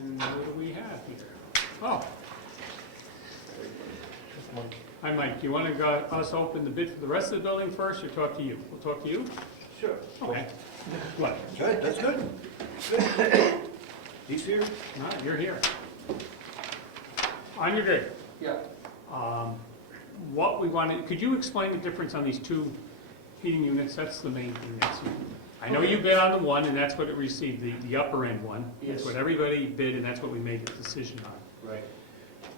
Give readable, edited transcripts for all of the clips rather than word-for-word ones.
And what do we have here? Oh. Hi, Mike. Do you want to us open the bid for the rest of the building first, or talk to you? We'll talk to you? Sure. Okay. What? Good, that's good. He's here? No, you're here. On your grid. Yeah. What we wanted, could you explain the difference on these two heating units? That's the main thing that's, I know you bid on the one, and that's what it received, the upper end one. That's Yes. what everybody bid, and that's what we made the decision on. Right.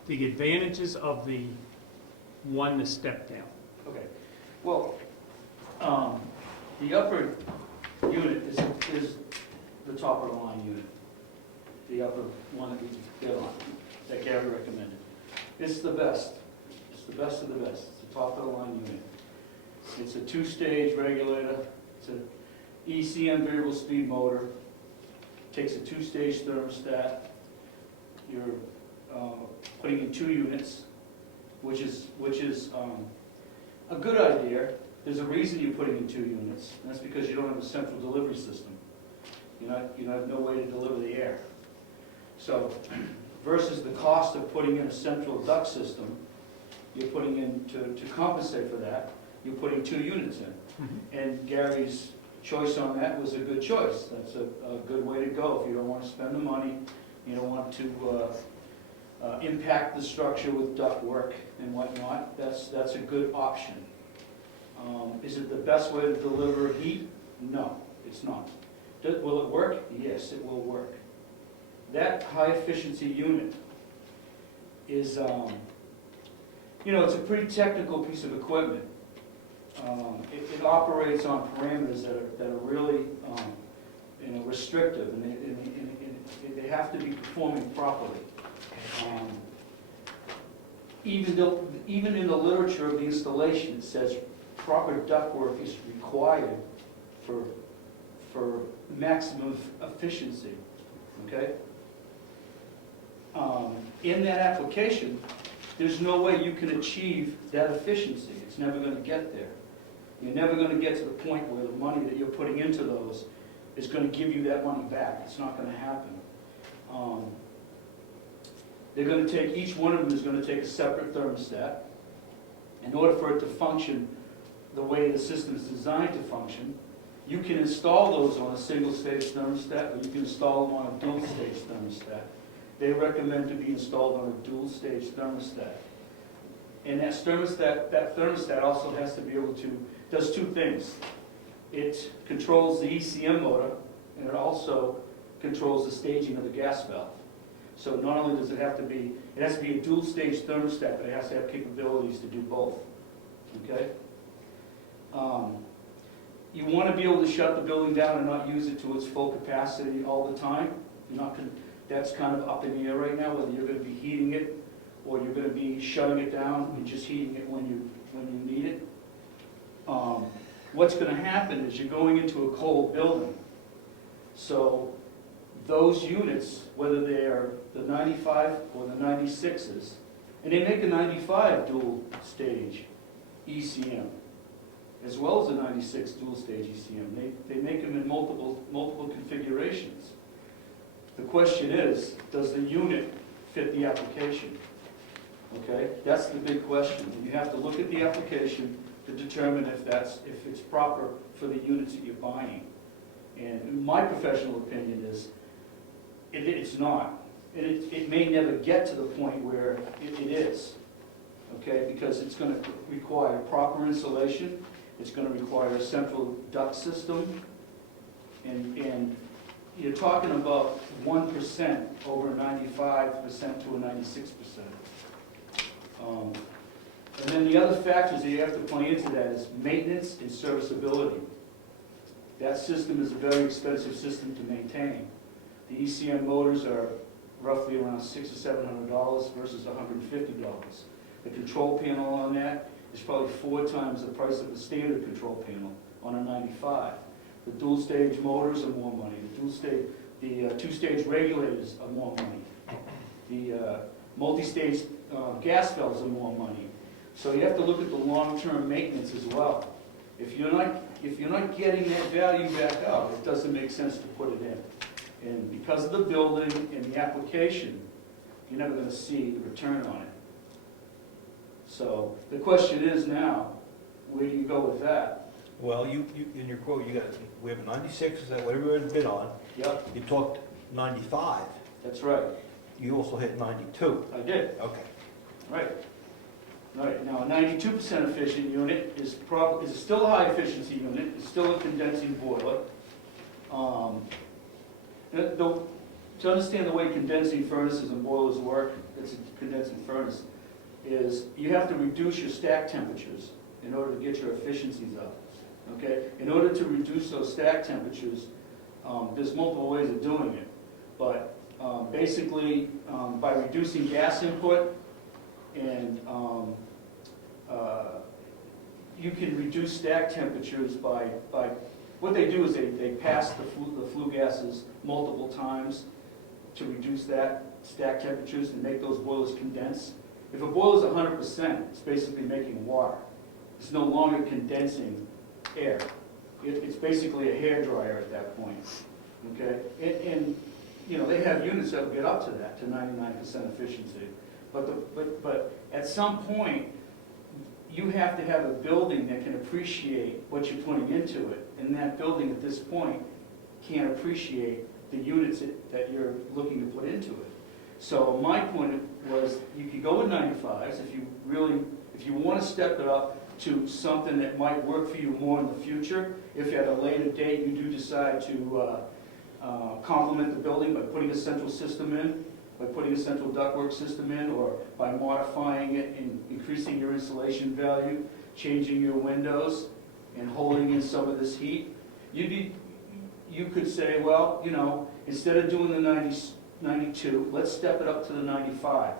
The advantages of the one, the step down. Okay. Well, the upper unit is the top of the line unit. The upper one that we bid on, that Gary recommended. It's the best. It's the best of the best. It's the top of the line unit. It's a two-stage regulator. It's an ECM variable speed motor. Takes a two-stage thermostat. You're putting in 2 units, which is a good idea. There's a reason you're putting in 2 units, and that's because you don't have a central delivery system. You have no way to deliver the air. So, versus the cost of putting in a central duct system, you're putting in, to compensate for that, you're putting 2 units in. Mm-hmm. And Gary's choice on that was a good choice. That's a good way to go. If you don't want to spend the money, you don't want to impact the structure with duct work and whatnot, that's a good option. Is it the best way to deliver heat? No, it's not. Will it work? Yes, it will work. That high efficiency unit is, it's a pretty technical piece of equipment. It operates on parameters that are really restrictive, and they have to be performing properly. Even in the literature of the installation, it says proper ductwork is required for maximum efficiency. Okay? In that application, there's no way you can achieve that efficiency. It's never going to get there. You're never going to get to the point where the money that you're putting into those is going to give you that money back. It's not going to happen. They're going to take, each one of them is going to take a separate thermostat. In order for it to function the way the system is designed to function, you can install those on a single-stage thermostat, or you can install them on a dual-stage thermostat. They recommend to be installed on a dual-stage thermostat. And that thermostat also has to be able to, does 2 things. It controls the ECM motor, and it also controls the staging of the gas valve. So not only does it has to be a dual-stage thermostat, but it has to have capabilities to do both. Okay? You want to be able to shut the building down and not use it to its full capacity all the time. That's kind of up in the air right now, whether you're going to be heating it or you're going to be shutting it down and just heating it when you need it. What's going to happen is you're going into a cold building. So those units, whether they are the 95 or the 96s, and they make a 95 dual stage ECM, as well as a 96 dual stage ECM. They make them in multiple configurations. The question is, does the unit fit the application? Okay, that's the big question. And you have to look at the application to determine if it's proper for the units that you're buying. And my professional opinion is, it's not. It may never get to the point where it is. Okay, because it's going to require proper insulation. It's going to require a central duct system, and you're talking about 1% over 95% to a 96%. And then the other factors that you have to play into that is maintenance and serviceability. That system is a very expensive system to maintain. The ECM motors are roughly around $600 or $700 versus $150. The control panel on that is probably 4 times the price of the standard control panel on a 95. The dual stage motors are more money. The 2-stage regulators are more money. The multi-stage gas valves are more money. So you have to look at the long-term maintenance as well. If you're not getting that value back out, it doesn't make sense to put it in. And because of the building and the application, you're never gonna see the return on it. So the question is now, where do you go with that? Well, you, in your quote, you got, we have a 96, is that what everybody bid on? Yep, You talked 95. that's right. You also hit 92. I did, Okay. right. Right, now a 92% efficient unit is still a high efficiency unit, it's still a condensing boiler. To understand the way condensing furnaces and boilers work, it's a condensing furnace, is you have to reduce your stack temperatures in order to get your efficiencies up. Okay? In order to reduce those stack temperatures, there's multiple ways of doing it. But basically, by reducing gas input, and you can reduce stack temperatures by what they do is they pass the flue gases multiple times to reduce that stack temperatures and make those boilers condense. If a boiler is 100%, it's basically making water. It's no longer condensing air. It's basically a hairdryer at that point. Okay, and you know they have units that will get up to that, to 99% efficiency. But at some point, you have to have a building that can appreciate what you're putting into it. And that building at this point can't appreciate the units that you're looking to put into it. So my point was, you could go with 95s if you want to step it up to something that might work for you more in the future. If at a later date you do decide to complement the building by putting a central system in, by putting a central ductwork system in, or by modifying it and increasing your insulation value, changing your windows, and holding in some of this heat, you could say, well, you know, instead of doing the 92, let's step it up to the 95.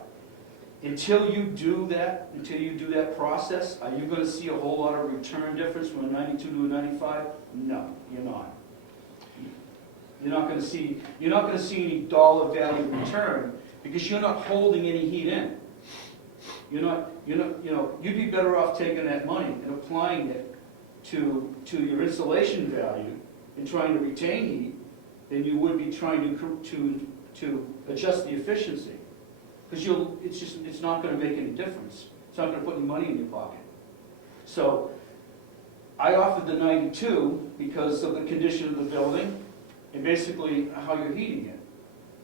Until you do that process, are you going to see a whole lot of return difference from a 92 to a 95? No, you're not. You're not going to see any dollar value return because you're not holding any heat in. You'd be better off taking that money and applying it to your insulation value and trying to retain heat than you would be trying to adjust the efficiency. Because it's not going to make any difference. It's not going to put any money in your pocket. So I offered the 92 because of the condition of the building and basically how you're heating it.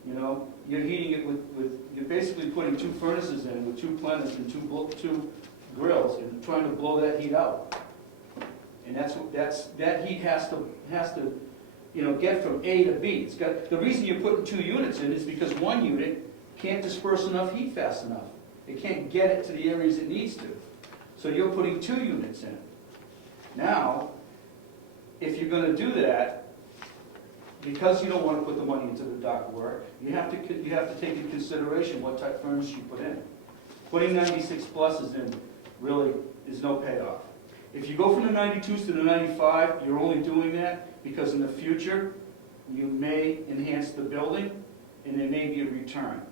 You know, you're heating it you're basically putting two furnaces in with two planets and two grills and trying to blow that heat out. And that heat has to get from A to B. The reason you're putting two units in is because one unit can't disperse enough heat fast enough. It can't get it to the areas it needs to. So you're putting two units in. Now, if you're going to do that, because you don't want to put the money into the ductwork, you have to take into consideration what type of furnace you put in. Putting 96 pluses in really is no payoff. If you go from the 92s to the 95, you're only doing that because in the future you may enhance the building and there may be a return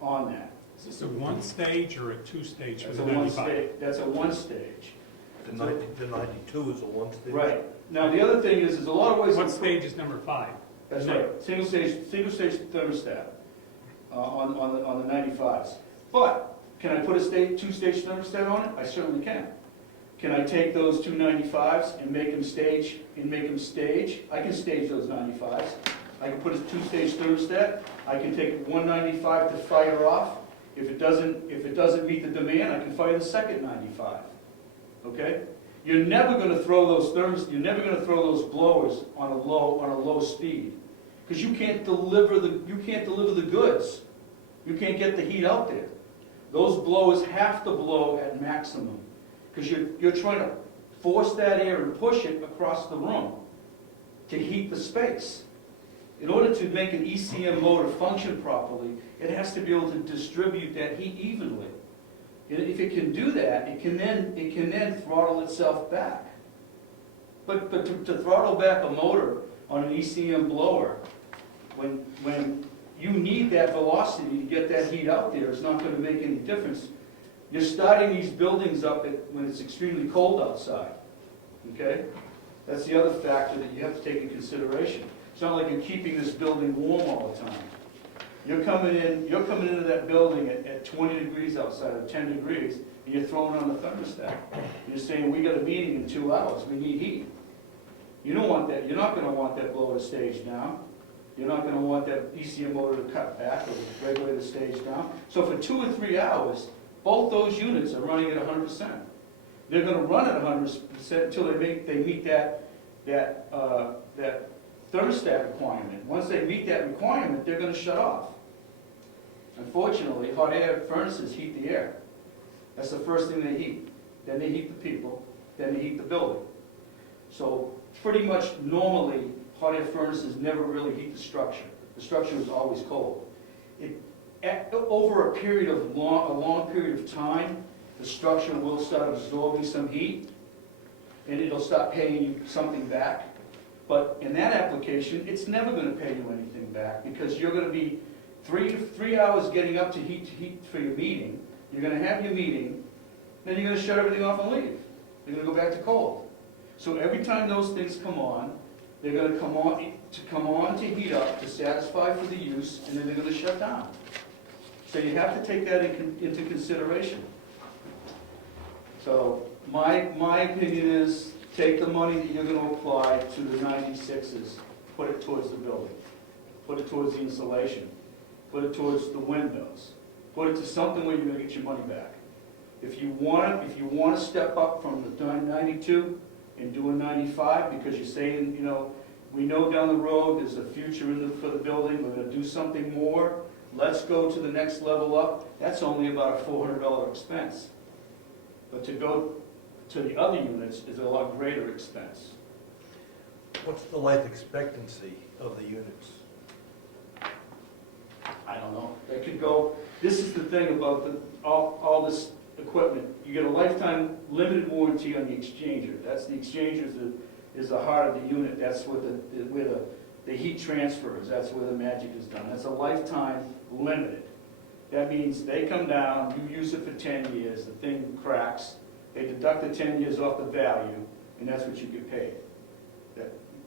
on that. Is this a one stage or a two stage for That's the a one 95? stage. That's a one stage. The 92 is a one stage. Right. Now the other thing is, there's a lot of ways. What stage is number 5? That's right. Single stage thermostat on the 95s. But can I put a two-stage thermostat on it? I certainly can. Can I take those two 95s and make them stage? I can stage those 95s. I can put a two-stage thermostat. I can take one 95 to fire off. If it doesn't meet the demand, I can fire the second 95. Okay? You're never going to throw those blowers on a low speed because you can't deliver the goods. You can't get the heat out there. Those blowers have to blow at maximum because you're trying to force that air and push it across the room to heat the space. In order to make an ECM motor function properly, it has to be able to distribute that heat evenly. And if it can do that, it can then throttle itself back. But to throttle back a motor on an ECM blower, when you need that velocity to get that heat out there, it's not going to make any difference. You're starting these buildings up when it's extremely cold outside. Okay? That's the other factor that you have to take into consideration. It's not like you're keeping this building warm all the time. You're coming into that building at 20 degrees outside, or 10 degrees, and you're throwing on the thermostat. You're saying, we got a meeting in 2 hours, we need heat. You don't want that, you're not gonna want that blower to stage down. You're not gonna want that ECM motor to cut back or the regulator to stage down. So for 2 or 3 hours, both those units are running at 100%. They're gonna run at 100% until they meet that thermostat requirement. Once they meet that requirement, they're gonna shut off. Unfortunately, hot air furnaces heat the air. That's the first thing they heat. Then they heat the people, then they heat the building. So pretty much normally, hot air furnaces never really heat the structure. The structure is always cold. Over a long period of time, the structure will start absorbing some heat, and it'll start paying you something back. But in that application, it's never going to pay you anything back, because you're going to be three hours getting up to heat for your meeting. You're going to have your meeting, then you're going to shut everything off and leave. You're going to go back to cold. So every time those things come on, they're going to come on to heat up, to satisfy for the use, and then they're going to shut down. So you have to take that into consideration. So my opinion is, take the money that you're going to apply to the 96s, put it towards the building, put it towards the insulation, put it towards the windows, put it to something where you're going to get your money back. If you want to step up from the 92 and do a 95, because you're saying, we know down the road there's a future for the building, we're going to do something more, let's go to the next level up, that's only about a $400 expense. But to go to the other units is a lot greater expense. What's the life expectancy of the units? I don't know. They could go, this is the thing about all this equipment. You get a lifetime limited warranty on the exchanger. That's the exchanger is the heart of the unit. That's where the heat transfer is. That's where the magic is done. That's a lifetime limited. That means they come down, you use it for 10 years, the thing cracks, they deduct the 10 years off the value, and that's what you get paid.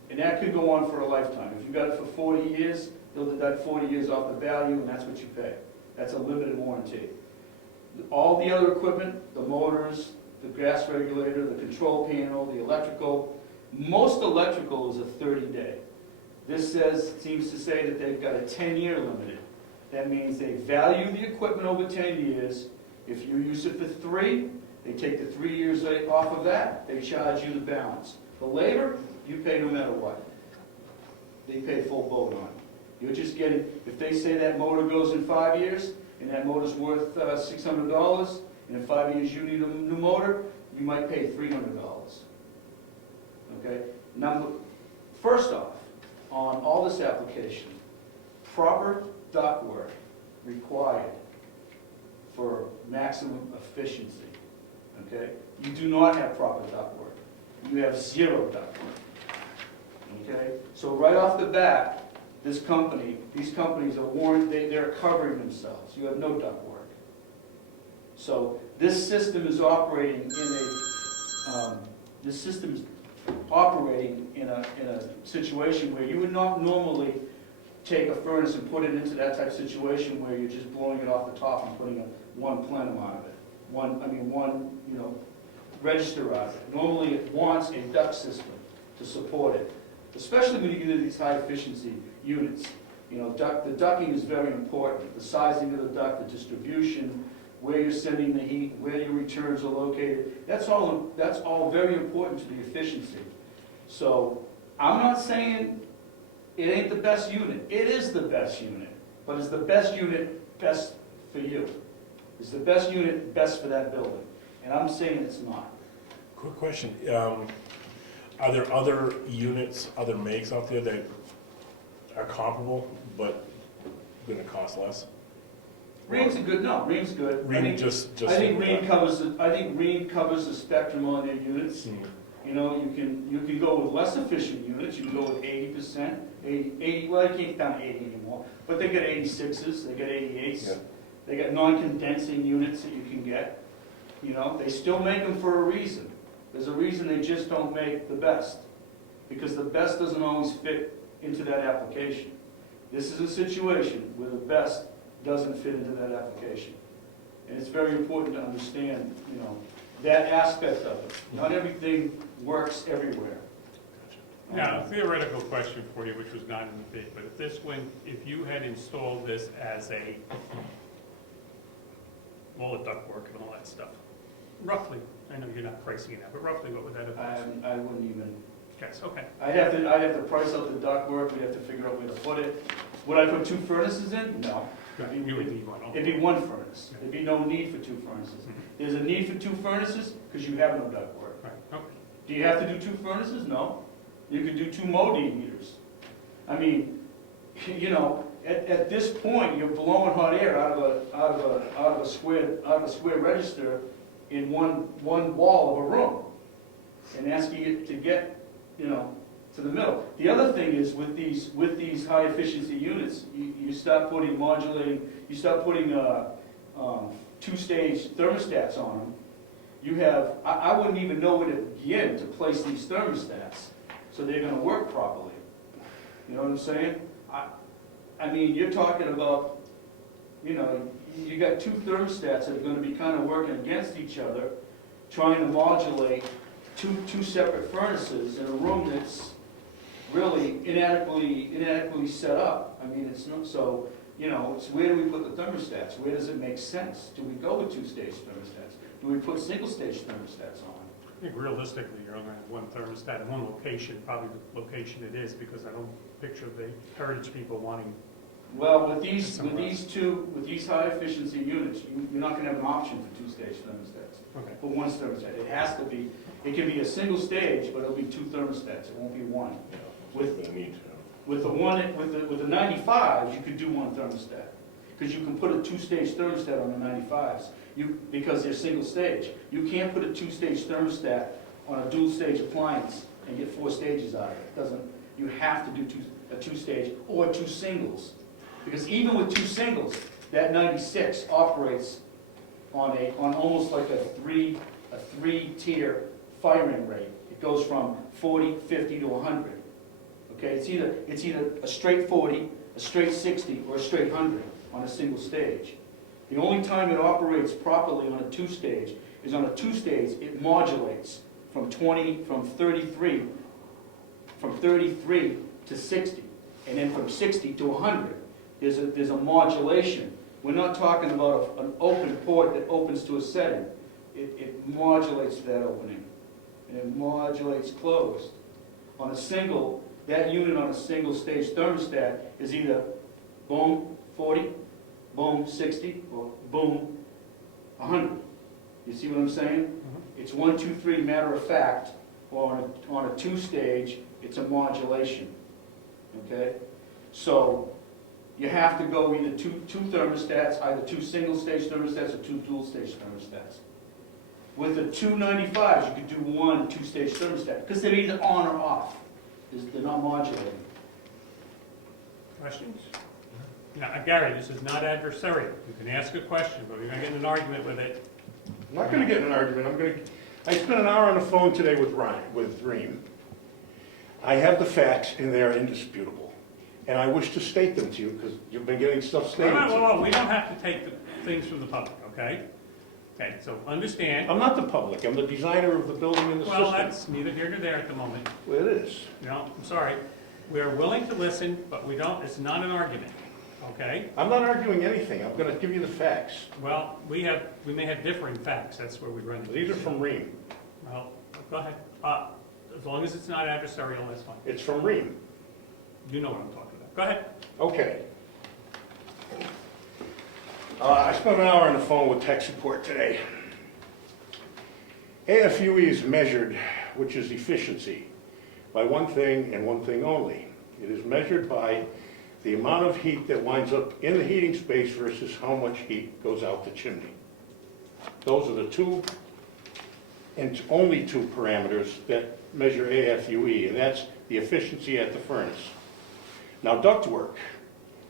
And that could go on for a lifetime. If you got it for 40 years, they'll deduct 40 years off the value, and that's what you pay. That's a limited warranty. All the other equipment, the motors, the gas regulator, the control panel, the electrical, most electrical is a 30-day. This seems to say that they've got a 10-year limited. That means they value the equipment over 10 years. If you use it for 3, they take the 3 years off of that, they charge you the balance. The labor, you pay no matter what. They pay full boat on it. You're just getting, if they say that motor goes in 5 years, and that motor's worth $600, and in 5 years you need a new motor, you might pay $300. Okay? First off, on all this application, proper ductwork required for maximum efficiency. Okay? You do not have proper ductwork. You have zero ductwork. Okay? So right off the bat, these companies are warned, they're covering themselves. You have no ductwork. So this system is operating in a situation where you would not normally take a furnace and put it into that type of situation where you're just blowing it off the top and putting one plenum out of it. One register out of it. Normally it wants a duct system to support it, especially when you get into these high efficiency units. The ducting is very important. The sizing of the duct, the distribution, where you're sending the heat, where your returns are located. That's all very important to the efficiency. So I'm not saying it ain't the best unit. It is the best unit. But is the best unit best for you? Is the best unit best for that building? And I'm saying it's not. Quick question. Are there other units, other makes out there that are comparable but going to cost less? Rheem's good. Rheem just. I think Rheem covers the spectrum on their units. Hmm. You can go with less efficient units. You can go with 80%, 80. Well, I can't down 80 anymore. But they get 86s. They get 88s. Yeah. They got non-condensing units that you can get. They still make them for a reason. There's a reason they just don't make the best, because the best doesn't always fit into that application. This is a situation where the best doesn't fit into that application. And it's very important to understand, you know, that aspect of it. Not everything works everywhere. Now, a theoretical question for you, which was not in the bid, but if you had installed this as all the ductwork and all that stuff, roughly, I know you're not pricing it out, but roughly what would that have cost? I wouldn't even, Guess, okay. I'd have to price out the ductwork, we'd have to figure out where to put it. Would I put 2 furnaces in? No. You would need one. It'd be 1 furnace. There'd be no need for 2 furnaces. There's a need for 2 furnaces because you have no ductwork. Right, okay. Do you have to do 2 furnaces? No. You could do 2 modine heaters. I mean, you know, at this point, you're blowing hot air out of a square register in one wall of a room, and asking it to get, you know, to the middle. The other thing is with these high efficiency units, you start putting you start putting 2-stage thermostats on them. You have, I wouldn't even know where to begin to place these thermostats so they're going to work properly. You know what I'm saying? I mean, you're talking about, you know, you got 2 thermostats that are going to be kind of working against each other, trying to modulate two separate furnaces in a room that's really inadequately set up. I mean, it's not so, you know, it's where do we put the thermostats? Where does it make sense? Do we go with 2-stage thermostats? Do we put single-stage thermostats on? I think realistically, you're only going to have 1 thermostat in 1 location, probably the location it is, because I don't picture the Heritage people wanting. Well, with these high efficiency units, you're not going to have an option for 2-stage thermostats. Okay. For 1 thermostat, it has to be. It can be a single stage, but it'll be 2 thermostats. It won't be 1. With They need to. with the 95s, you could do 1 thermostat because you can put a 2-stage thermostat on the 95s. Because they're single stage. You can't put a 2-stage thermostat on a dual-stage appliance and get 4 stages out of it. It doesn't. You have to do a 2-stage or 2 singles. Because even with 2 singles, that 96 operates on almost like a 3-tier firing rate. It goes from 40, 50 to 100. Okay, it's either a straight 40, a straight 60, or a straight 100 on a single stage. The only time it operates properly on a 2-stage is on a 2-stage. It modulates from 33 to 60, and then from 60 to 100. There's a modulation. We're not talking about an open port that opens to a setting. It modulates that opening, and it modulates closed. On a single, that unit on a single stage thermostat is either boom 40, boom 60, or boom 100. You see what I'm saying? Mm-hmm. It's 1, 2, 3 matter of fact, or on a 2-stage, it's a modulation. Okay? So you have to go either two thermostats, either 2 single-stage thermostats or 2 dual-stage thermostats. With the 295s, you could do 1 2-stage thermostat, because they're either on or off. They're not modulating. Questions? Now, Gary, this is not adversarial. You can ask a question, but you're going to get in an argument with it. I'm not going to get in an argument. I spent an hour on the phone today with Reem. I have the facts, and they are indisputable. And I wish to state them to you, because you've been getting stuff stated to you. Well, we don't have to take the things from the public, okay? Okay, so understand. I'm not the public. I'm the designer of the building and the system. Well, that's neither here nor there at the moment. Well, it is. No, I'm sorry. We're willing to listen, but we don't, it's not an argument, okay? I'm not arguing anything. I'm going to give you the facts. Well, we may have differing facts. That's where we run into. These are from Reem. Well, go ahead. As long as it's not adversarial, that's fine. It's from Reem. You know what I'm talking about. Go ahead. Okay. I spent an hour on the phone with tech support today. AFUE is measured, which is efficiency, by one thing and one thing only. It is measured by the amount of heat that winds up in the heating space versus how much heat goes out the chimney. Those are the 2 and only 2 parameters that measure AFUE, and that's the efficiency at the furnace. Now, ductwork,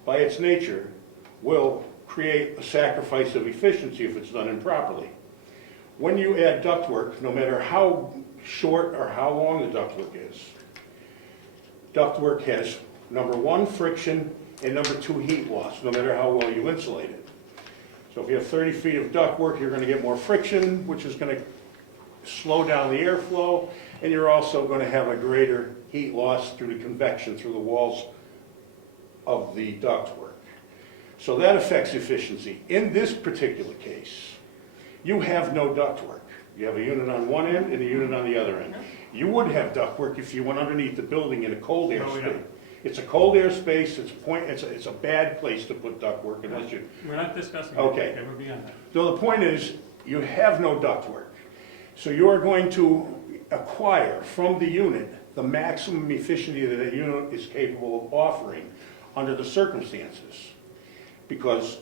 by its nature, will create a sacrifice of efficiency if it's done improperly. When you add ductwork, no matter how short or how long the ductwork is, ductwork has Number one, friction, and number two, heat loss, no matter how well you insulate it. So if you have 30 feet of ductwork, you're gonna get more friction, which is gonna slow down the airflow, and you're also gonna have a greater heat loss through the convection through the walls of the ductwork. So that affects efficiency. In this particular case, you have no ductwork. You have a unit on one end and a unit on the other end. You would have ductwork if you went underneath the building in a cold air No, we space. don't. It's a cold air space, it's a bad place to put ductwork unless you, We're not discussing it. Okay. We're beyond that. so the point is, you have no ductwork. So you are going to acquire from the unit the maximum efficiency that a unit is capable of offering under the circumstances. Because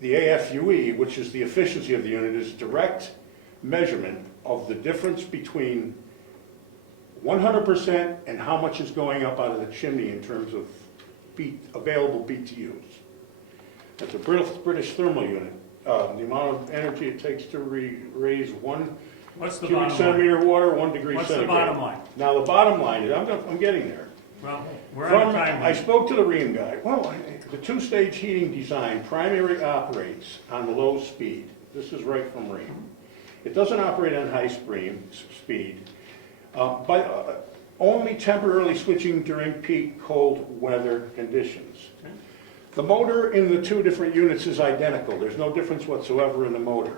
the AFUE, which is the efficiency of the unit, is direct measurement of the difference between 100% and how much is going up out of the chimney in terms of available BTUs. That's a British thermal unit. The amount of energy it takes to raise 1 What's the cubic bottom line? centimeter of water, 1 degree What's the centigrade. bottom line? Now, the bottom line is, I'm getting there. Well, we're on From, time. I spoke to the Ream guy. Well, the two-stage heating design primarily operates on low speed. This is right from Ream. It doesn't operate on high speed, but only temporarily switching during peak cold weather conditions. Okay. The motor in the two different units is identical. There's no difference whatsoever in the motor.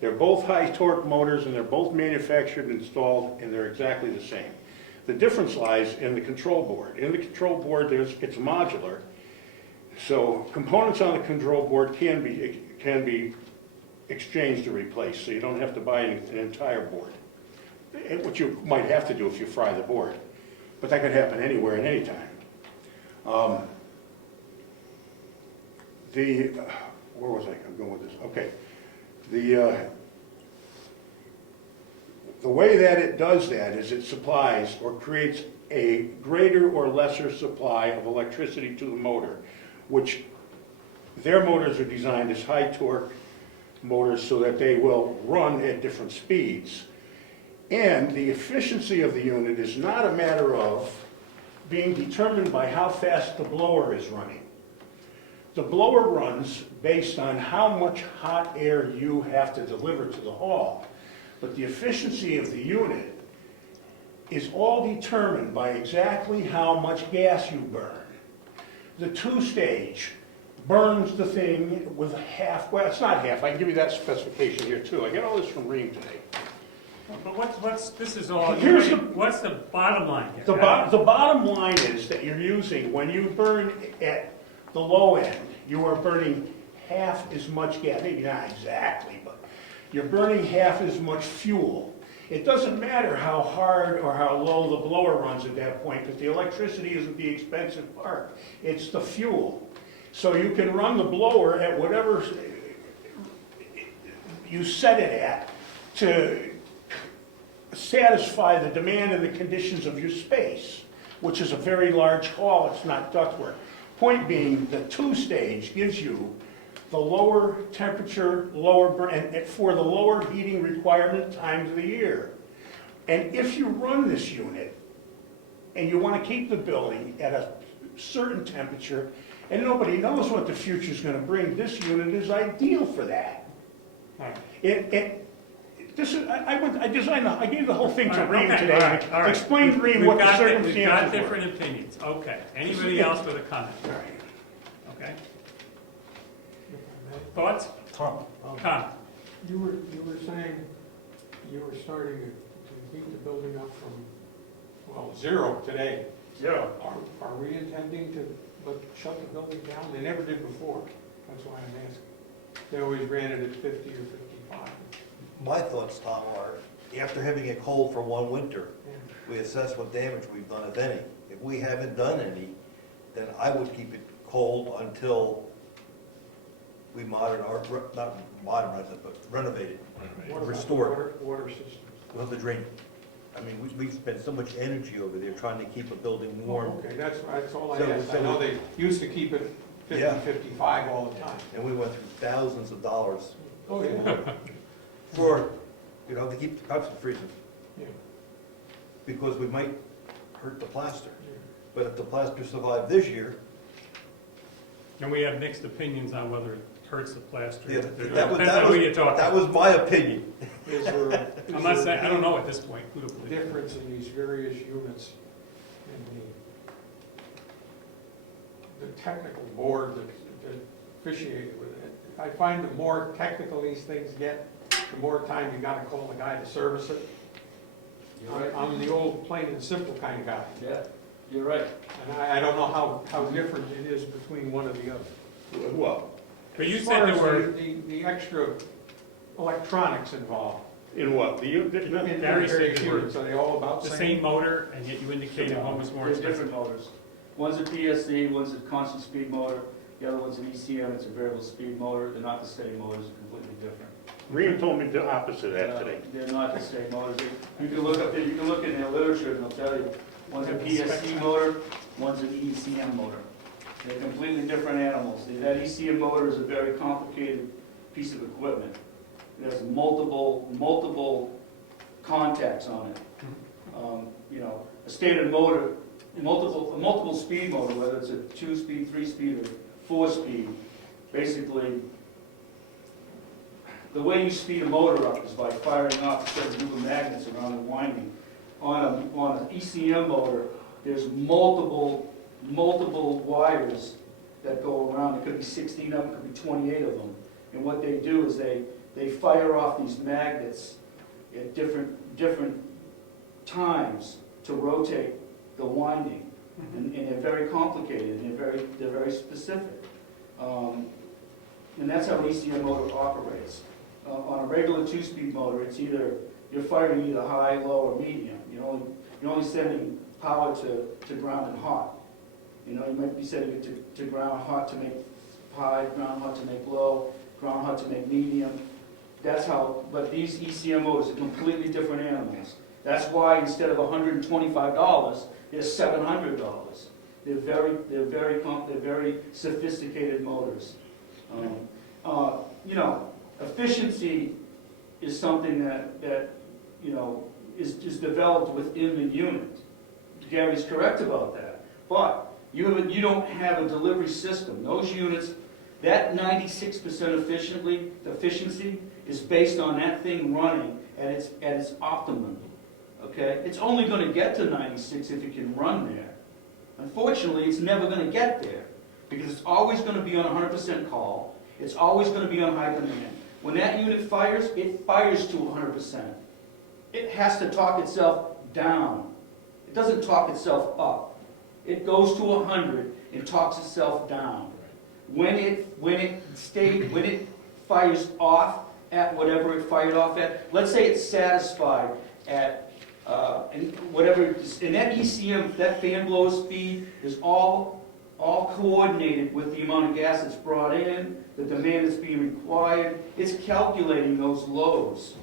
They're both high torque motors and they're both manufactured and installed and they're exactly the same. The difference lies in the control board. In the control board, it's modular. So components on the control board can be exchanged or replaced, so you don't have to buy an entire board. Which you might have to do if you fry the board. But that could happen anywhere and anytime. Where was I? I'm going with this. Okay. The way that it does that is it supplies or creates a greater or lesser supply of electricity to the motor, which their motors are designed as high torque motors so that they will run at different speeds. And the efficiency of the unit is not a matter of being determined by how fast the blower is running. The blower runs based on how much hot air you have to deliver to the hall. But the efficiency of the unit is all determined by exactly how much gas you burn. The two-stage burns the thing with half, well, it's not half, I can give you that specification here too. I got all this from Ream today. But this is all, what's the bottom line here? The bottom line is that you're using, when you burn at the low end, you are burning half as much gas, maybe not exactly, but you're burning half as much fuel. It doesn't matter how hard or how low the blower runs at that point, because the electricity isn't the expensive part, it's the fuel. So you can run the blower at whatever you set it at to satisfy the demand and the conditions of your space, which is a very large hall, it's not ductwork. Point being, the two-stage gives you the lower temperature, and for the lower heating requirement times of the year. And if you run this unit, and you want to keep the building at a certain temperature, and nobody knows what the future's going to bring, this unit is ideal for that. All right. I gave the whole thing to All right, Ream okay, today. all right. Explain to Ream what the circumstances We've got were. different opinions, okay. Anybody else with a comment? All right. Okay? Thoughts? Tom, Tom? You were saying you were starting to heat the building up from, well, 0 today. Zero. Are we intending to shut the building down? They never did before. That's why I'm asking. They always ran it at 50 or 55. my thoughts, Tom, are, after having it cold for one winter, Yeah. we assess what damage we've done, if any. If we haven't done any, then I would keep it cold until we not modernize it, but renovate it, What about restore it. water systems? We'll have to drain it. I mean, we've spent so much energy over there trying to keep a building warm, Okay, that's all I So- asked. I so- know they used to keep it 50, Yeah. 55 all the time. and we went through thousands of dollars Oh, yeah. for, to keep the pipes from freezing, Yeah. because we might hurt the plaster. But if the plaster survived this year, And we have mixed opinions on whether it hurts the plaster. yeah, Depends that on who you're talking. was my opinion. Is there, I'm not saying, I don't know at this point who to believe. difference in these various units in the technical board that officiated with it? I find the more technical these things get, the more time you gotta call the guy to service it. You're right. I'm the old plain and simple kind of guy, Yeah, you're right. and I don't know how different it is between one or the other. Well, But you As said far there as were, the extra electronics involved. in what? In Gary said various they were units, are they all about the same motor, and yet you indicated one was more They're expensive. different motors. One's a PSC, one's a constant speed motor, the other one's an ECM, it's a variable speed motor. They're not the same motors, they're completely different. Green told me the opposite of that today. They're not the same motors. You can look up there, you can look in their literature and they'll tell you, one's a PSC motor, one's an ECM motor. They're completely different animals. That ECM motor is a very complicated piece of equipment. It has multiple contacts on it. You know, a standard motor, a multiple speed motor, whether it's a 2-speed, 3-speed, or 4-speed, basically, the way you speed a motor up is by firing off certain group of magnets around the winding. On an ECM motor, there's multiple wires that go around. It could be 16 of them, it could be 28 of them. And what they do is they fire off these magnets at different times to rotate the winding. And they're very complicated, and they're very specific. And that's how an ECM motor operates. On a regular 2-speed motor, it's either, you're firing either high, low, or medium. You're only sending power to ground and hot. You know, you might be sending it to ground hot to make high, ground hot to make low, ground hot to make medium. That's how, but these ECM motors are completely different animals. That's why instead of $125, they're $700. They're very sophisticated motors. You know, efficiency is something that you know, is developed within the unit. Gary's correct about that. But you don't have a delivery system. Those units, that 96% efficiency is based on that thing running at its optimum. Okay? It's only going to get to 96 if it can run there. Unfortunately, it's never going to get there because it's always going to be on 100% call. It's always going to be on high demand. When that unit fires, it fires to 100%. It has to talk itself down. It doesn't talk itself up. It goes to 100 and talks itself down. When it fires off at whatever it fired off at, let's say it's satisfied at and whatever, and that ECM, that fan blower speed is all coordinated with the amount of gas that's brought in, the demand that's being required. It's calculating those loads,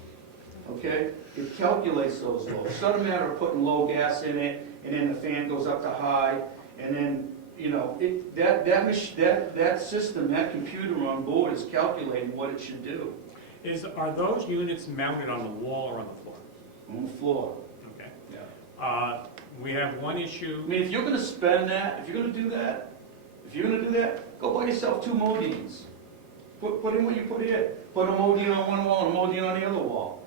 okay? It calculates those loads. It's not a matter of putting low gas in it, and then the fan goes up to high, and then, you know, that system, that computer on board is calculating what it should do. Are those units mounted on the wall or on the floor? On the floor. Okay. Yeah. We have one issue. I mean, if you're gonna spend that, if you're gonna do that, go buy yourself 2 Modines. Put in what you put in. Put a Modine on one wall and a Modine on the other wall.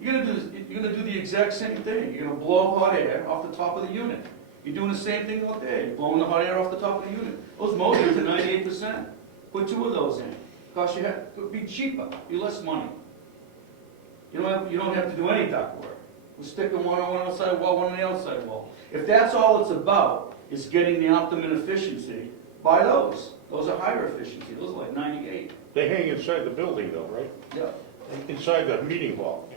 You're gonna do the exact same thing. You're gonna blow hot air off the top of the unit. You're doing the same thing out there. You're blowing the hot air off the top of the unit. Those Modines are 98%. Put 2 of those in. It'd be cheaper, be less money. You don't have to do any duct work. We're sticking one on one outside wall, one on the outside wall. If that's all it's about, is getting the optimum efficiency, buy those. Those are higher efficiency. Those are like 98. They hang inside the building though, right? Yeah. Inside the meeting hall.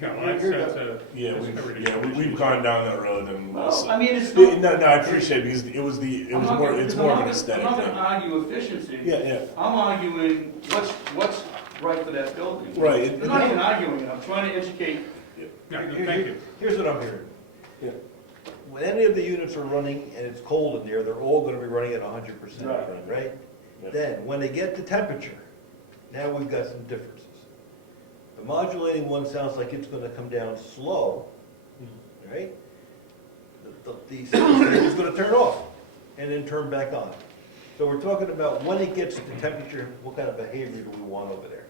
No, that's a... Yeah, we've gone down that road and. Well, I mean, it's No, not. I appreciate it because it's more of an aesthetic I'm not thing. gonna argue efficiency. Yeah. I'm arguing what's right for that building. Right. I'm not even arguing it. I'm trying to educate. Yeah, no, thank you. Here's what I'm hearing. Yeah. When any of the units are running and it's cold in there, they're all gonna be running at 100%, Right. right? Yeah. Then, when they get to temperature, now we've got some differences. The modulating one sounds like it's gonna come down slow, right? the stage is gonna turn off and then turn back on. So we're talking about when it gets to temperature, what kind of behavior do we want over there?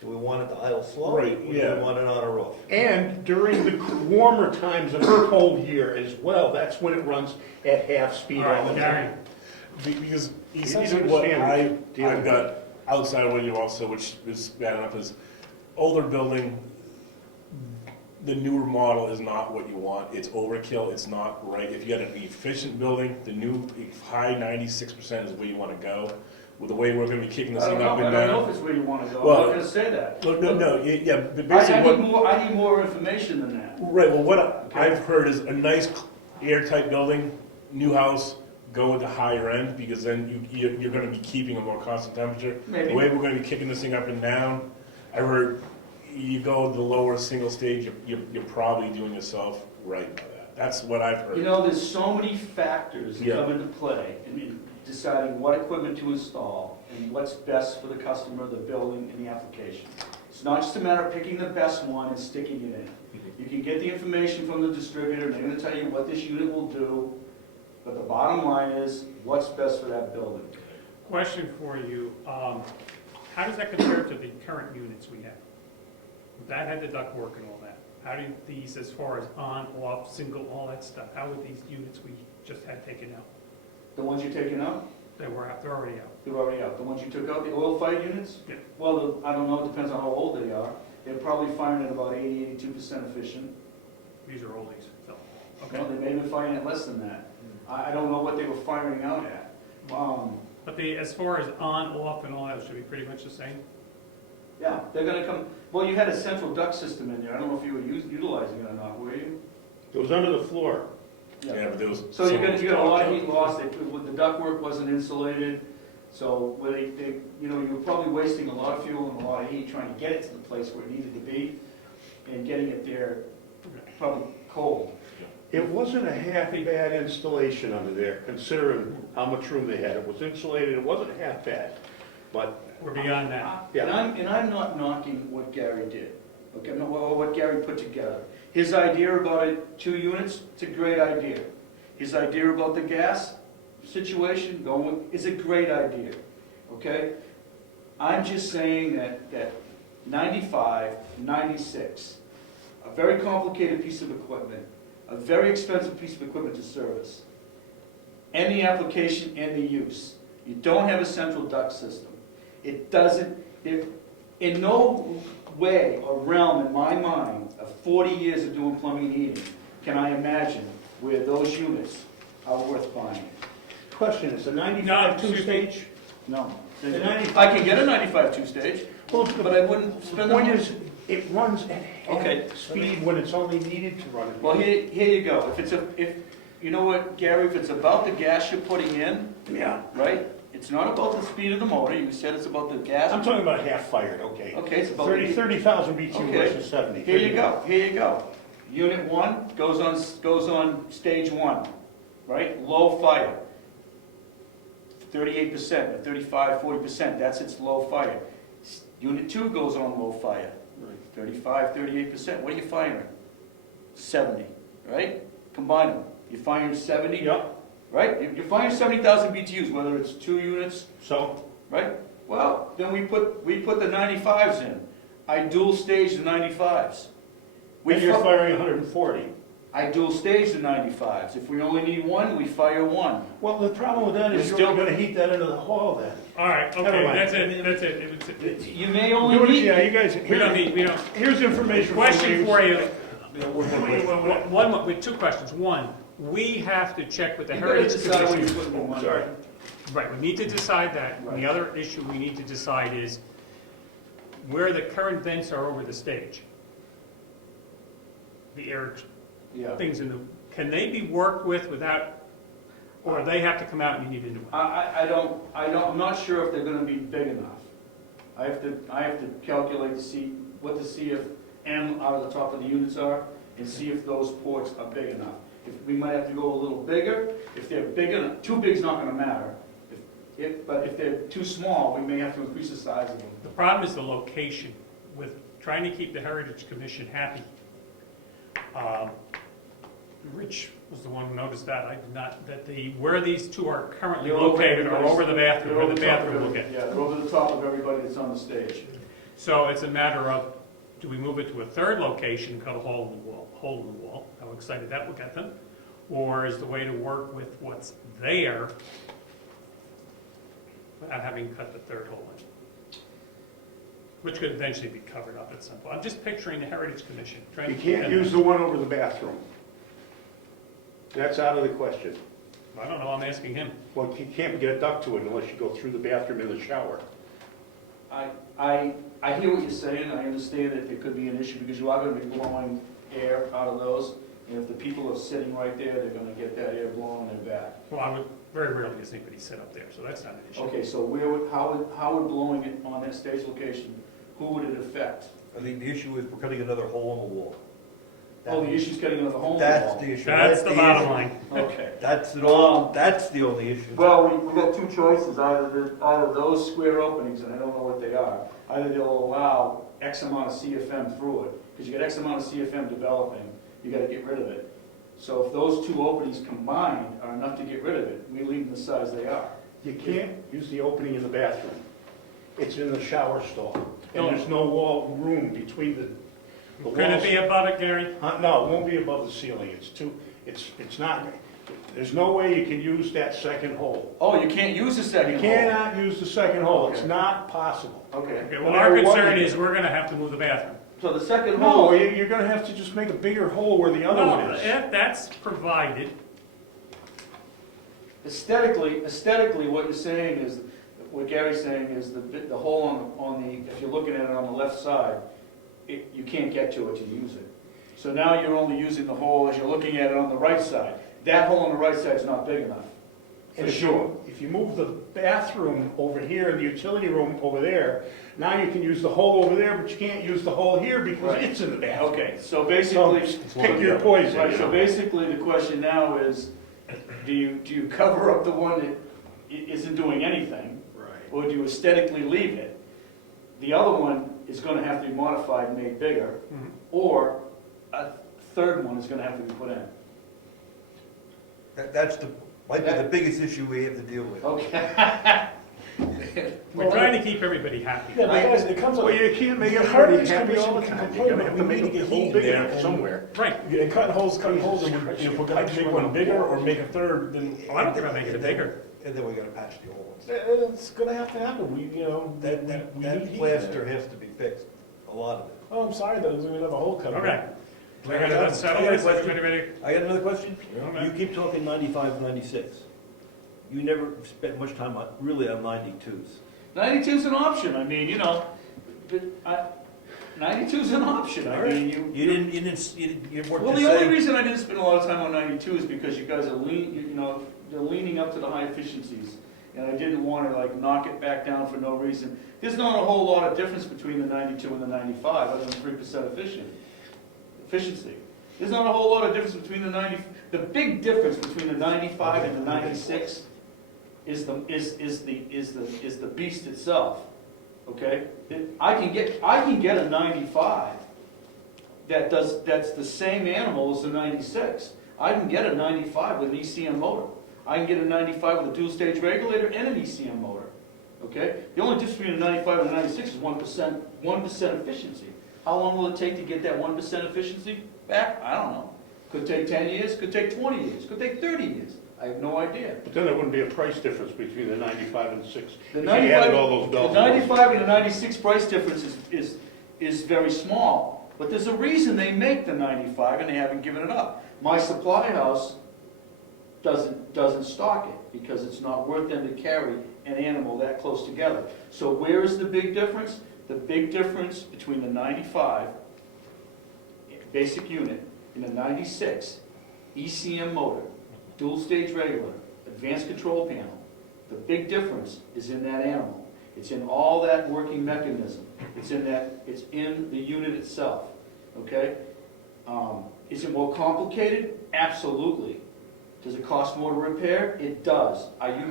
Do we want it to idle slow? Right, Or do yeah. we want it on or off? And during the warmer times of the cold year as well, that's when it runs at half speed All right, all the Gary. time. Because need to essentially what understand I've got outside what you also, which is bad enough, is older building, the newer model is not what you want. It's overkill, it's not right. If you got an efficient building, the new high 96% is where you want to go. With the way we're gonna be kicking this I don't thing up know, I and don't know down. if it's where you wanna go, Well, I'm not gonna say that. No, yeah, but I basically need what, I need more information than that. right, well, what I've heard is a nice airtight building, new house, go with the higher end, because then you're gonna be keeping a more constant temperature. Maybe. The way we're gonna be kicking this thing up and down, I heard you go to the lower single stage, you're probably doing yourself right by that. That's what I've heard. You know, there's so many factors that Yeah. come into play in deciding what equipment to install and what's best for the customer, the building, and the application. It's not just a matter of picking the best one and sticking it in. You can get the information from the distributor, and they're gonna tell you what this unit will do, but the bottom line is, what's best for that building? Question for you, how does that compare to the current units we have? That had the ductwork and all that. How do these, as far as on, off, single, all that stuff, how would these units we just had taken out? The ones you're taking out, They were out, they're already out. they're already out. The ones you took out, the oil-fired units? Yeah. Well, I don't know, it depends on how old they are. They're probably firing at about 82% efficient. These are oldies, so, No, okay. they may have been firing at less than that. I don't know what they were firing out at. But the, as far as on, off, and all that, should be pretty much the same? Yeah, they're gonna come, well, you had a central duct system in there. I don't know if you were utilizing it or not, were you? It was under the floor. Yeah, but there was. So you got a lot of some- heat loss, the ductwork wasn't insulated, so where you know, you were probably wasting a lot of fuel and a lot of heat trying to get it to the place where it needed to be, and getting it there probably cold. It wasn't a half bad installation under there, considering how much room they had. It was insulated, it wasn't half bad, but We're beyond that. Yeah. And I'm not knocking what Gary did, okay, no, or what Gary put together. His idea about it, 2 units, it's a great idea. His idea about the gas situation is a great idea, okay? I'm just saying that 95, 96, a very complicated piece of equipment, a very expensive piece of equipment to service, and the application and the use. You don't have a central duct system. It doesn't, in no way or realm in my mind of 40 years of doing plumbing and heating can I imagine where those units are worth buying. question, is a No, 95 excuse me. two-stage? No. The 95 I can get a 95 two-stage, Well, but I wouldn't the spend the point money. is, it runs at Okay. half speed when it's only needed to run. Well, here you go. You know what, Gary, if it's about the gas you're putting in, Yeah. right? It's not about the speed of the motor. You said it's about the gas. I'm talking about half-fired, okay. Okay, it's about 30,000 BTU Okay. versus 70. Here you go. Unit 1 goes on stage 1, right? Low fire. 38%, or 35, 40%, that's its low fire. Unit 2 goes on low fire. 35, 38%. What are you firing? 70, right? Combine them. You're firing 70, Yeah, right? You're firing 70,000 BTUs, whether it's 2 units, so, right? Well, then we put the 95s in. I dual stage the 95s. when you're firing 140. I dual stage the 95s. If we only need one, we fire one. Well, the problem with that is It's you're still- gonna heat that into the hall then. All right, Never okay, mind. that's it. It's- You may only Do it, need, yeah, you guys, We don't need, we don't. here's information. Question for you, Wait. with 2 questions. One, we have to check with the you gotta Heritage decide where Commission. you're putting the money. Sorry. Right, we need to decide that. And the other issue we need to decide is where the current vents are over the stage. The air Yeah. things can they be worked with without, or they have to come out and you need a new one? I'm not sure if they're gonna be big enough. I have to calculate to see what the CFM out of the top of the units are, and see if those ports are big enough. We might have to go a little bigger. If they're big enough, too big's not gonna matter. But if they're too small, we may have to increase the size of them. The problem is the location, with trying to keep the Heritage Commission happy. Rich Was the one who noticed that. I did not, that where these two are currently They're over located are everybody's- over the bathroom, They're where over the the top of bathroom will everybody, get. yeah, they're over the top of everybody that's on the stage. So it's a matter of, do we move it to a third location, cut a hole in the wall, how excited that will get them? Or is the way to work with what's there without having cut the third hole in? Which could eventually be covered up at some point. I'm just picturing the Heritage Commission, trying You to. can't use the one over the bathroom. That's out of the question. I don't know, I'm asking him. Well, you can't get a duct to it unless you go through the bathroom and the shower. I hear what you're saying, I understand that there could be an issue, because you are gonna be blowing air out of those, and if the people are sitting right there, they're gonna get that air blowing on their back. Well, I would very rarely does anybody sit up there, so that's not an issue. Okay, so how would blowing it on that stage location, who would it affect? I think the issue is we're cutting another hole in the wall. Oh, the issue's getting another hole in the That's wall. the issue. That's the bottom issue. line. Okay. That's the only issue. Well, we got two choices, either those square openings, and I don't know what they are, either they'll allow X amount of CFM through it, because you got X amount of CFM developing, you gotta get rid of it. So if those two openings combined are enough to get rid of it, we leave them the size they are. You can't use the opening in the bathroom. It's in the shower stall. No. And there's no wall room between the walls. Could it be above it, Gary? No, it won't be above the ceiling. It's not, there's no way you can use that second hole. Oh, you can't use the You second hole? cannot use the second hole. It's Okay. not possible. Okay, Okay, No well, matter our what concern we is do. we're gonna have to move the bathroom. so the second No, hole, you're gonna have to just make a bigger hole where the other one is. That's provided. aesthetically, what you're saying is, what Gary's saying is the hole on the, if you're looking at it on the left side, you can't get to it to use it. So now you're only using the hole as you're looking at it on the right side. That hole on the right side is not big enough. And if you move the bathroom over here and the utility room over there, now you can use the hole over there, but you can't use the hole here because Right. it's in the bathroom. Okay, so So basically, pick your poison. right, you so know? basically the question now is, do you cover up the one that isn't doing anything? Right. Or do you aesthetically leave it? The other one is gonna have to be modified and made bigger, Mhm. or a third one is gonna have to be put in. Might be the biggest issue we have to deal with. Okay. We're trying to keep everybody happy. Yeah, but guys, it comes up. Well, you can't make The everybody Heritage happy all the Commission time. can You're complain, gonna but have we to need make to the get hole heat big there enough and- somewhere. Right. And cutting holes, and if we're gonna make one bigger or make a third, then Well, I don't think I'll make it bigger. And then we gotta patch the old ones. it's gonna have to happen. We need That heat plaster there. has to be fixed, a lot of it. Oh, I'm sorry, that doesn't mean have a hole cut. Okay. We're gonna, let's settle I got a this, question. everybody ready? I got another question. Okay. You keep talking 95, 96. You never spent much time on, really on 92s. 92's an option, I mean, you know, 92's an option, I mean, You weren't Well, just the only saying, reason I didn't spend a lot of time on 92 is because you guys are they're leaning up to the high efficiencies. And I didn't want to like knock it back down for no reason. There's not a whole lot of difference between the 92 and the 95, other than 3% efficiency. There's not a whole lot of difference between the 90, the big difference between the 95 and the 96 is the beast itself, okay? I can get a 95 that's the same animal as the 96. I can get a 95 with an ECM motor. I can get a 95 with a dual-stage regulator and an ECM motor, okay? The only difference between a 95 and a 96 is 1% efficiency. How long will it take to get that 1% efficiency back? I don't know. Could take 10 years, could take 20 years, could take 30 years. I have no idea. But then there wouldn't be a price difference between the 95 and the 6. The If you added all those 95, bells the and whistles. 95 and the 96 price difference is very small, but there's a reason they make the 95 and they haven't given it up. My supply house doesn't stock it because it's not worth them to carry an animal that close together. So where is the big difference? The big difference between the 95 basic unit and the 96 ECM motor, dual stage regulator, advanced control panel, the big difference is in that animal. It's in all that working mechanism. It's in the unit itself, okay? Is it more complicated? Absolutely. Does it cost more to repair? It does. I'm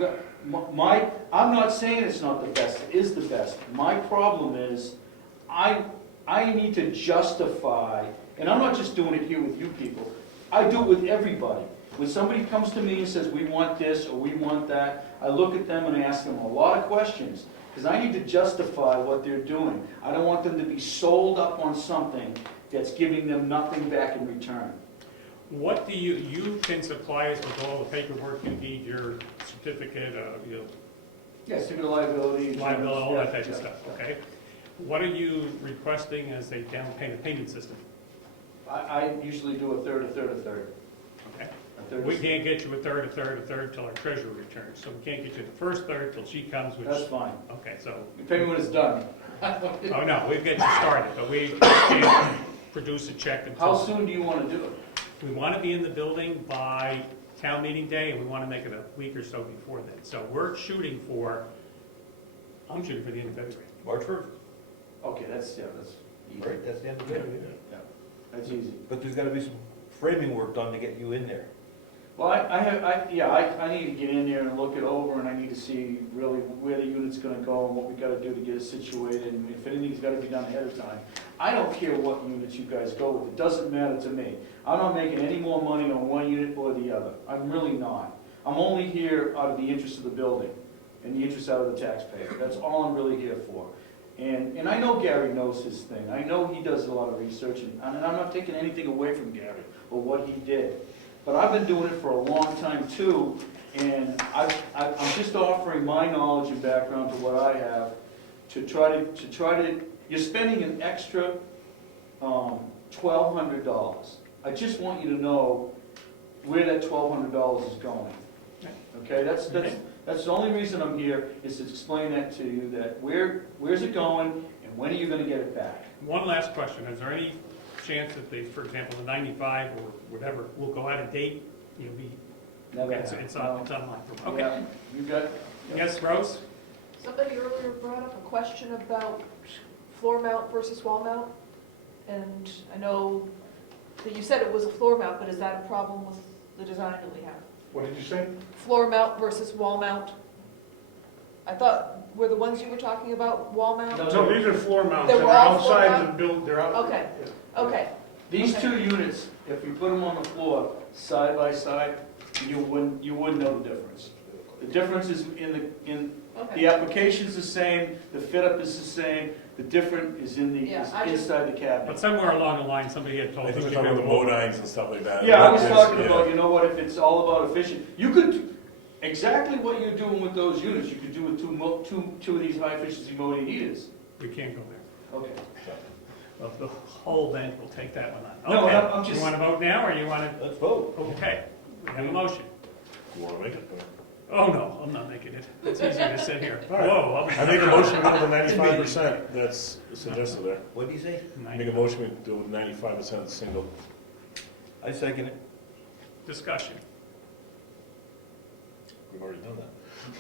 not saying it's not the best, it is the best. My problem is, I need to justify, and I'm not just doing it here with you people, I do it with everybody. When somebody comes to me and says, we want this or we want that, I look at them and I ask them a lot of questions, because I need to justify what they're doing. I don't want them to be sold up on something that's giving them nothing back in return. What do you can supply us with all the paperwork you need, your certificate, Yeah, certificate of liability. liability, all that type Yeah, of stuff, yeah. okay? What are you requesting as a down payment system? I usually do a third, a third, a third. Okay. A third, We can't get you a third, a third, a third till our treasurer returns, so we can't get you the first third till she comes, which, That's fine. okay, so, Depending when it's done. oh no, we'll get you started, but we can't produce a check How until, soon do you want to do it? we want to be in the building by town meeting day, and we want to make it a week or so before then. So we're shooting for, I'm shooting for the end of February. March 1st, Okay, that's easy. right, that's the end of it. Yeah, that's easy. But there's gotta be some framing work done to get you in there. Well, I need to get in there and look it over, and I need to see really where the unit's gonna go and what we gotta do to get it situated, and if anything's gotta be done ahead of time. I don't care what units you guys go with, it doesn't matter to me. I'm not making any more money on one unit or the other, I'm really not. I'm only here out of the interest of the building, and the interest out of the taxpayer, that's all I'm really here for. And I know Gary knows his thing, I know he does a lot of research, and I'm not taking anything away from Gary or what he did. But I've been doing it for a long time too, and I'm just offering my knowledge and background to what I have to try to, you're spending an extra $1,200. I just want you to know where that $1,200 is going. Okay, that's the only reason I'm here, is to explain that to you, that where's it going and when are you gonna get it back? One last question, is there any chance that they, for example, the 95 or whatever, will go out of date? You'll be, Never it's happened. online. Okay. Yeah, you got, Yes, Rose? Somebody earlier brought up a question about floor mount versus wall mount. And I know that you said it was a floor mount, but is that a problem with the design that we have? What did you say? Floor mount versus wall mount? I thought, were the ones you were talking about wall mount? No. No, these are floor mounts, They're they're all floor outside mount? the build, they're out. Okay. Yeah. Okay, these two units, if you put them on the floor, side by side, you wouldn't know the difference. The difference is the okay. application's the same, the fit up is the same, the difference is Yeah, I just- inside the But cabinet. somewhere along the line, somebody had told I us. think we're you talking could about the go- modines and stuff like that. Yeah, I was Yes, talking yeah. about, you know what, if it's all about efficient, you could, exactly what you're doing with those units, you could do with two of these high efficiency modine heaters. We can't go there. Okay. Well, the whole bench will take that one on. No, Okay. I'm just- You want to vote now, or you want Let's vote. to, okay, we have a motion. You wanna make it? Oh, no, I'm not making it. It's easier to sit here. All right. Whoa. I make a motion to go to 95%, that's suggested there. What did you say? I make a motion to do 95% single. I second it. Discussion. We've already done that.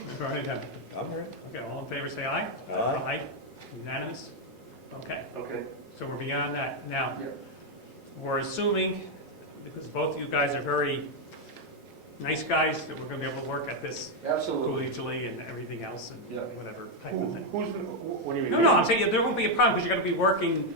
We've already done it. I'm ready. Okay, all in favor, say aye. Aye. Unanimous? Okay, Okay. so we're beyond that. Now, Yeah. we're assuming, because both of you guys are very nice guys, that we're gonna be able to work at this Absolutely. collegially and everything else and Yeah. whatever type of thing. What do you mean? No, I'm saying there won't be a problem, because you're gonna be working.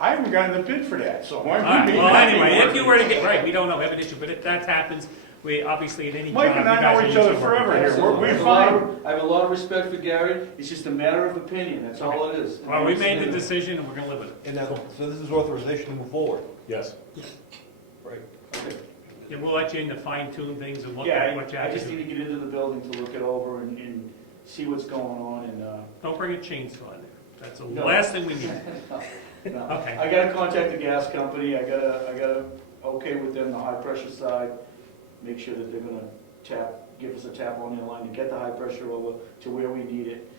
I haven't gotten the bid for that, so why All right, would you well, anyway, if you were to get, right, we don't know, we have an issue, but if that happens, we, obviously, at any job, Mike you and I guys know are each other usually working. forever here. Absolutely. We're I have a lot fine. of- I have a lot of respect for Gary, it's just a matter of opinion, that's all it is. Well, we made the decision, and we're gonna live with it. And now, so this is authorization to move forward. Yes. Right. Okay. And we'll let you in to fine tune things and look Yeah, at what you I have to just do. need to get into the building to look it over and see what's going on and, Don't bring a chainsaw in there. That's the No. last thing we need. no. Okay. I gotta contact the gas company, I gotta okay with them, the high pressure side, make sure that they're gonna give us a tap on their line to get the high pressure over to where we need it.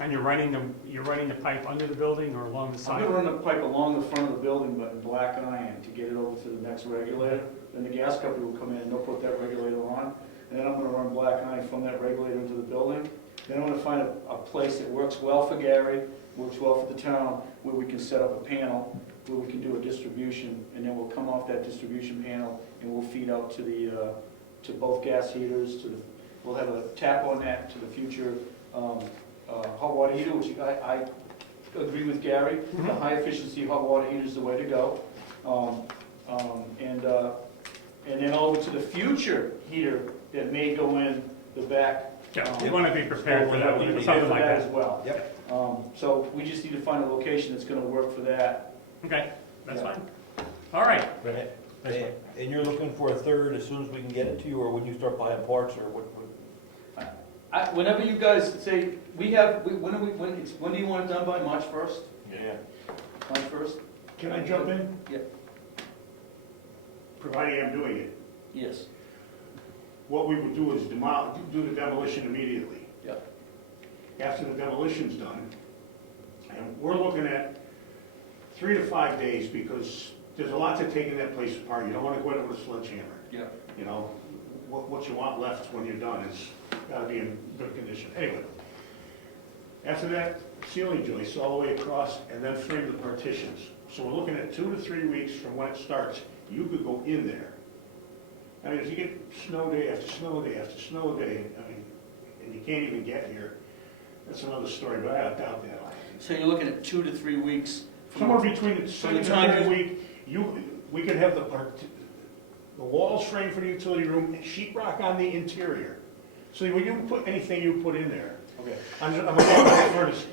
And you're running the pipe under the building or along the I'm side? gonna run the pipe along the front of the building, but in black iron, to get it over to the next regulator. Then the gas company will come in and they'll put that regulator on, and then I'm gonna run black iron from that regulator into the building. Then I'm gonna find a place that works well for Gary, works well for the town, where we can set up a panel, where we can do a distribution, and then we'll come off that distribution panel, and we'll feed out to the, to both gas heaters, we'll have a tap on that to the future, hot water heater, which I agree with Gary, the high efficiency hot water heater is the way to go. and then over to the future heater that may go in the back. Yeah, we want to be prepared for that, We'll be prepared something for like that that. as well. Yep. So we just need to find a location that's gonna work for that. Okay, that's Yeah. fine. All right. Right. Thanks, Mike. And you're looking for a third as soon as we can get it to you, or when you start buying parts, or what? Whenever you guys say, when do you want it done by, March 1st? Yeah. March 1st? Can I jump in? Yeah. Providing I'm doing it. Yes. What we would do is do the demolition immediately. Yeah. After the demolition's done, and we're looking at 3 to 5 days, because there's a lot to taking that place apart. You don't want to go in it with a sledgehammer. Yeah. You know, what you want left when you're done is gotta be in good condition. Anyway, after that, ceiling joists all the way across, and then frame the partitions. So we're looking at 2 to 3 weeks from when it starts. You could go in there. I mean, if you get snow day after snow day after snow day, I mean, and you can't even get here, that's another story, but I doubt that. So you're looking at 2 to 3 weeks? Somewhere between the From second the and time third you- week, we could have the walls framed for the utility room, and sheetrock on the interior. So when you put anything you put in there, Okay. I'm the furnace,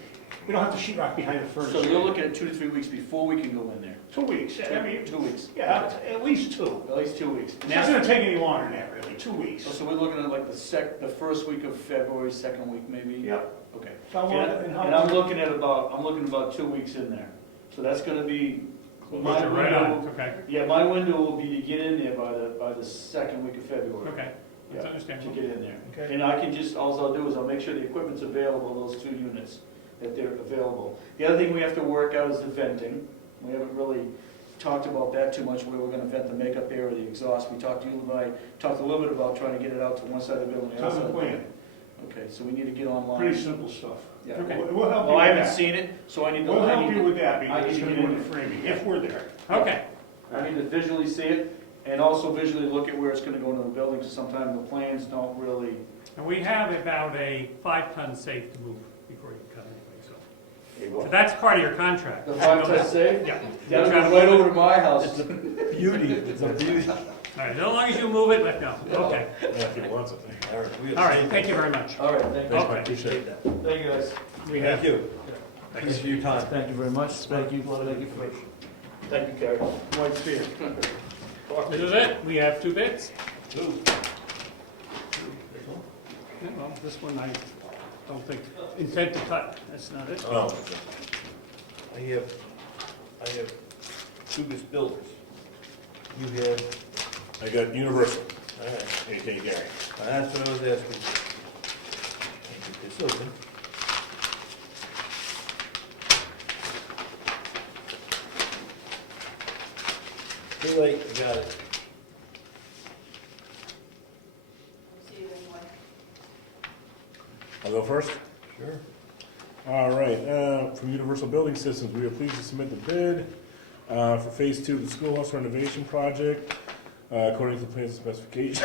we don't have to sheetrock behind the furnace. So you're looking at 2 to 3 weeks before we can go in there? 2 weeks, I mean, 2 weeks? yeah, at least 2. At least 2 weeks. It's not gonna take any longer than that, really, 2 weeks. So we're looking at like the first week of February, second week maybe? Yep. Okay. So And I'm looking at about 2 weeks in there. So that's gonna be, my Put you right on, window, okay, yeah, my window will be to get in there by the second week of February. okay, that's Yeah, to understandable. get in there. Okay. And I can just, all I'll do is I'll make sure the equipment's available, those 2 units, that they're available. The other thing we have to work out is the venting. We haven't really talked about that too much, where we're gonna vent the makeup air or the exhaust. We talked to you, Levi, talked a little bit about trying to get it out to one side of the building. It's on the plan, Okay, so we need to get online. pretty simple stuff. Yeah. Okay. We'll help you Well, I with haven't that. seen it, so I need to. We'll I help need you to- with that, I because need it's to gonna get be in the framing, if we're there. Okay, I need to visually see it, and also visually look at where it's gonna go into the building, because sometimes the plans don't really. and we have about a 5-ton safe to move before you come anyway, so. So The that's part of your contract. 5-ton safe? Yeah. That'll go right over to my house. Beauty, it's a beauty. All right, as long as you move it, let go. Okay, Yeah, if he wants it. All right, we have all right, saved thank you very much. All right, thank you. Thanks, Okay. Mike, appreciate it. that. Thank you, guys. We have, Thank you. Thanks for your time. Thank you very much. Thank you. Thank you for. Thank you, Carrie. White fear. this is it, we have 2 bits. Two. Yeah, well, this one I don't think, intent to cut, that's not it. Oh, I have 2 bits builders. You have, I got Universal, all right, AK Gary. that's what I was asking. Keep this open. Too late, you got it. I'll go first. Sure. All right, from Universal Building Systems, we are pleased to submit the bid for Phase 2 of the schoolhouse renovation project, according to the plans and specifications.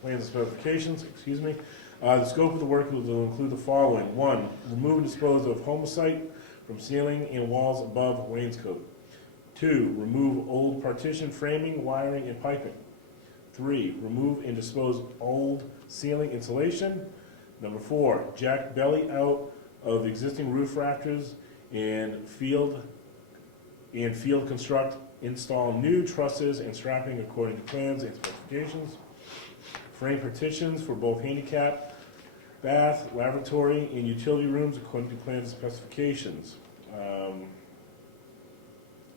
Plans and specifications, excuse me. The scope of the work will include the following. 1, remove and dispose of homicide from ceiling and walls above wainscot. 2, remove old partition framing, wiring, and piping. 3, remove and dispose old ceiling insulation. Number 4, jack belly out of existing roof rafters and field construct, install new trusses and strapping according to plans and specifications. Frame partitions for both handicap, bath, lavatory, and utility rooms according to plans and specifications.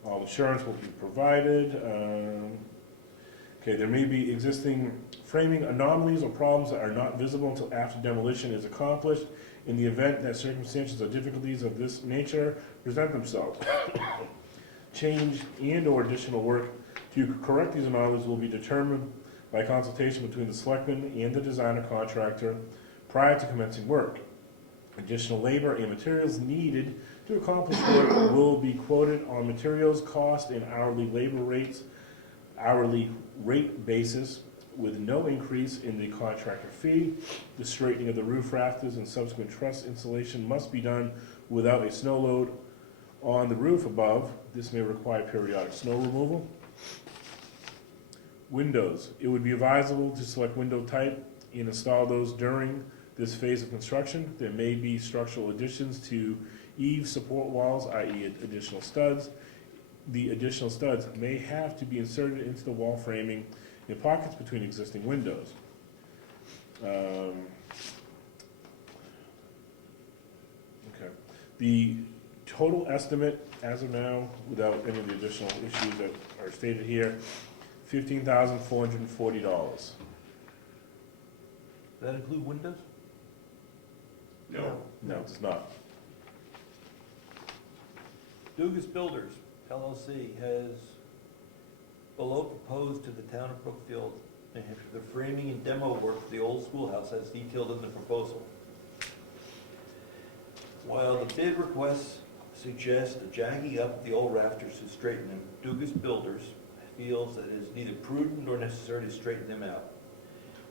All insurance will be provided. Okay, there may be existing framing anomalies or problems that are not visible until after demolition is accomplished. In the event that circumstances or difficulties of this nature present themselves, change and/or additional work to correct these anomalies will be determined by consultation between the selectmen and the designer contractor prior to commencing work. Additional labor and materials needed to accomplish work will be quoted on materials cost and hourly rate basis with no increase in the contractor fee. The straightening of the roof rafters and subsequent truss installation must be done without a snow load on the roof above. This may require periodic snow removal. Windows, it would be advisable to select window type and install those during this phase of construction. There may be structural additions to eave support walls, i.e. additional studs. The additional studs may have to be inserted into the wall framing in pockets between existing windows. Okay. The total estimate as of now, without any of the additional issues that are stated here, $15,440. Does that include windows? No. No, it does not. Dugas Builders LLC has below proposed to the town of Brookfield, New Hampshire, the framing and demo work for the old schoolhouse as detailed in the proposal. While the bid requests suggest the jacking up the old rafters to straighten them, Dugas Builders feels that it is neither prudent nor necessary to straighten them out.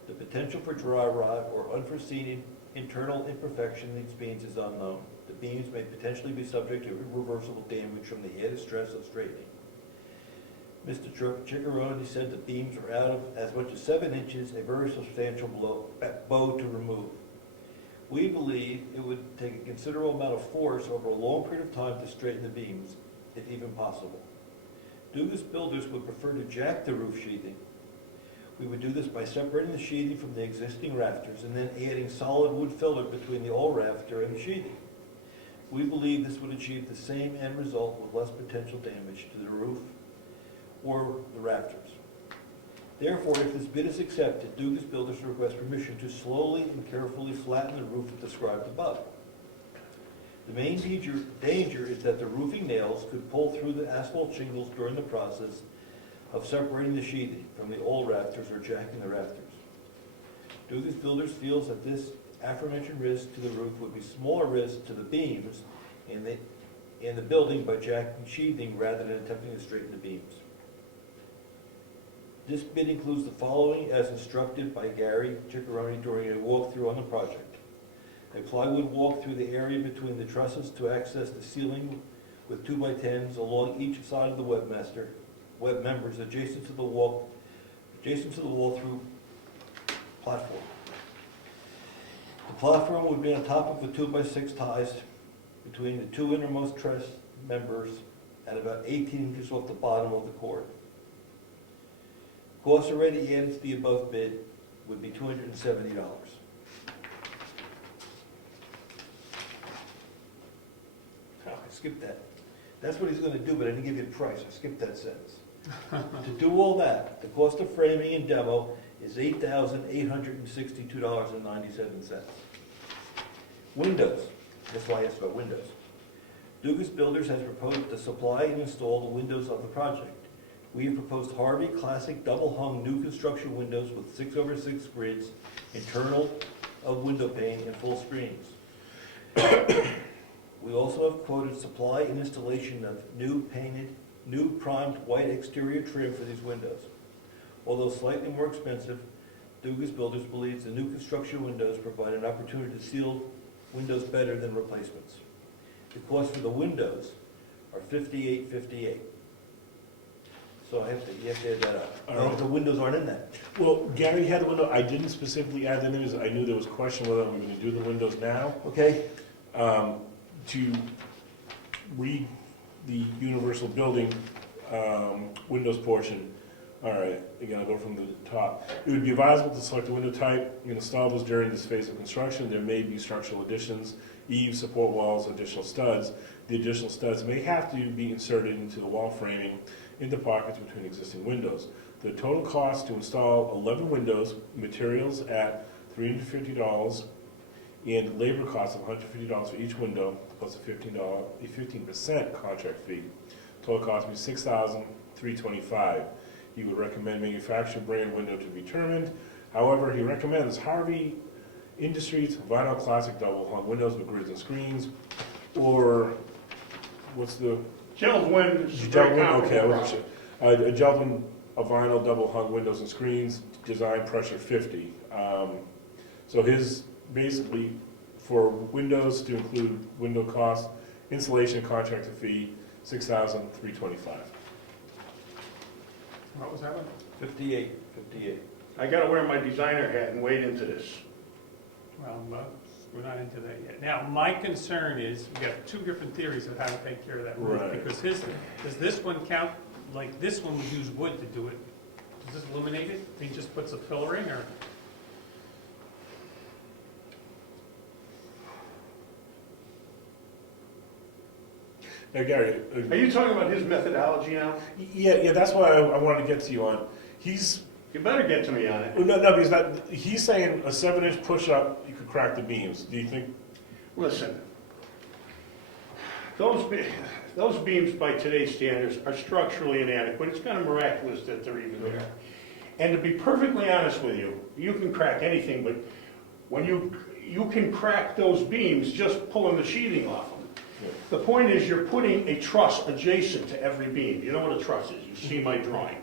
The potential for dry rot or unforeseen internal imperfection in these beams is unknown. The beams may potentially be subject to irreversible damage from the added stress of straightening. Mr. Ciccarone said the beams are out of as much as 7 inches, a very substantial bow to remove. We believe it would take a considerable amount of force over a long period of time to straighten the beams, if even possible. Dugas Builders would prefer to jack the roof sheathing. We would do this by separating the sheathing from the existing rafters and then adding solid wood filler between the old rafter and the sheathing. We believe this would achieve the same end result with less potential damage to the roof or the rafters. Therefore, if this bid is accepted, Dugas Builders request permission to slowly and carefully flatten the roof described above. The main danger is that the roofing nails could pull through the asphalt shingles during the process of separating the sheathing from the old rafters or jacking the rafters. Dugas Builders feels that this aforementioned risk to the roof would be smaller risk to the beams and the building by jacking sheathing rather than attempting to straighten the beams. This bid includes the following as instructed by Gary Ciccarone during a walkthrough on the project. A plywood walk through the area between the trusses to access the ceiling with 2x10s along each side of the web members adjacent to the wall through platform. The platform would be on top of the 2x6 ties between the 2 innermost truss members at about 18 inches off the bottom of the cord. Costs already added to the above bid would be $270. Oh, I skipped that. That's what he's going to do, but I didn't give you the price. I skipped that sentence. To do all that, the cost of framing and demo is $8,862.97. Windows. That's why I asked about windows. Dugas Builders has proposed to supply and install the windows of the project. We have proposed Harvey Classic double-hung new construction windows with 6/6 grids, internal of window pane, and full screens. We also have quoted supply and installation of new primed white exterior trim for these windows. Although slightly more expensive, Dugas Builders believes the new construction windows provide an opportunity to seal windows better than replacements. The cost for the windows are $58.58. So you have to add that up. All right. The windows aren't in that. Well, Gary had the window, I didn't specifically add the windows, I knew there was a question whether I'm gonna do the windows now. Okay? To read the universal building, windows portion, all right, again, I'll go from the top. It would be advisable to select a window type and install those during this phase of construction. There may be structural additions, eaves, support walls, additional studs. The additional studs may have to be inserted into the wall framing into pockets between existing windows. The total cost to install 11 windows, materials at $350, and labor costs of $150 for each window, plus a 15% contract fee. Total cost would be $6,325. He would recommend manufacturer brand window to be determined. However, he recommends Harvey Industries Vinyl Classic double hung windows with grids and screens, or what's the Gentleman is Gentleman, very okay, comparable. a gentleman of vinyl double hung windows and screens, design pressure 50. So his, basically, for windows to include window cost, installation contractor fee, $6,325. What was that one? 58, 58. I gotta wear my designer hat and wade into this. Well, we're not into that yet. Now, my concern is, we got two different theories of how to take care of that roof. Right. Because does this one count, like this one would use wood to do it? Does this eliminate it? He just puts a filler in, or? Now, Gary, Are you talking about his methodology now? yeah, that's why I wanted to get to you on. He's, You better get to me on it. no, because he's saying a 7-inch push-up, you could crack the beams. Do you think? Listen, those beams by today's standards are structurally inadequate. It's kind of miraculous that they're even there. And to be perfectly honest with you, you can crack anything, but when you can crack those beams just pulling the sheathing off them. The point is, you're putting a truss adjacent to every beam. You know what a truss is. You see my drawing.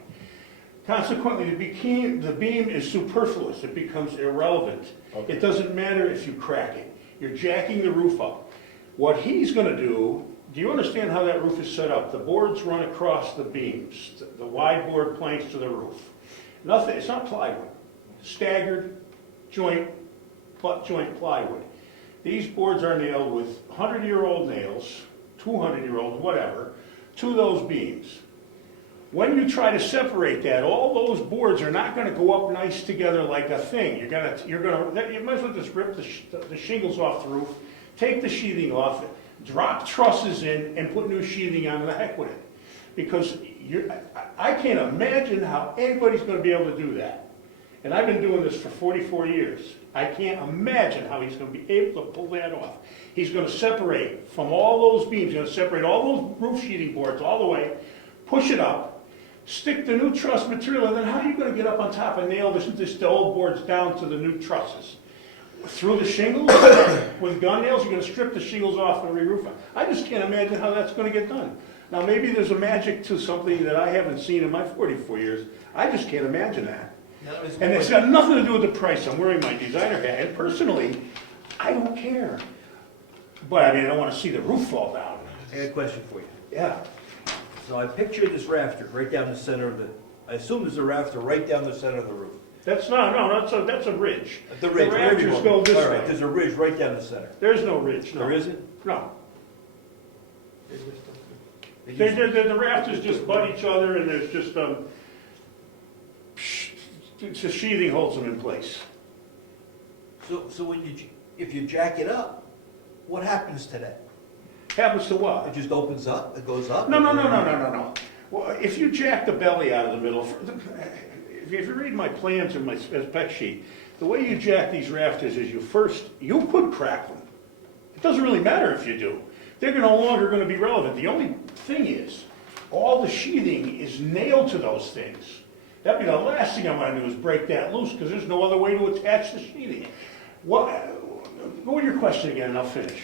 Consequently, the beam is superfluous. It becomes irrelevant. Okay. It doesn't matter if you crack it. You're jacking the roof up. What he's going to do you understand how that roof is set up? The boards run across the beams, the wide board planks to the roof. Nothing, it's not plywood. Staggered joint plywood. These boards are nailed with 100-year-old nails, 200-year-old, whatever, to those beams. When you try to separate that, all those boards are not going to go up nice together like a thing. You might as well just rip the shingles off the roof, take the sheathing off, drop trusses in, and put new sheathing on. The heck with it, because I can't imagine how anybody's going to be able to do that. And I've been doing this for 44 years. I can't imagine how he's going to be able to pull that off. He's going to separate from all those beams. He's going to separate all those roof sheeting boards all the way, push it up, stick the new truss material, and then how are you going to get up on top and nail the old boards down to the new trusses? Through the shingles? With gun nails, you're going to strip the shingles off and re-roof them. I just can't imagine how that's going to get done. Now, maybe there's a magic to something that I haven't seen in my 44 years. I just can't imagine that. And it's got nothing to do with the price. I'm wearing my designer hat, and personally, I don't care. But I mean, I don't want to see the roof fall down. I got a question for you. Yeah. So I picture this rafter right down the center of I assume there's a rafter right down the center of the roof. That's a ridge. The ridge, The rafters go this all right, way. there's a ridge right down the center. There's no ridge, no. There isn't? No. They just don't- The rafters just butt each other, and there's just, the sheathing holds them in place. So when if you jack it up, what happens to that? Happens to what? It just opens up, it goes up? No. Well, if you jack the belly out of the middle, if you read my plans and my spec sheet, the way you jack these rafters is you could crack them. It doesn't really matter if you do. They're no longer going to be relevant. The only thing is, all the sheathing is nailed to those things. That'd be the last thing I'm going to do is break that loose, because there's no other way to attach the sheathing. Go with your question again, and I'll finish.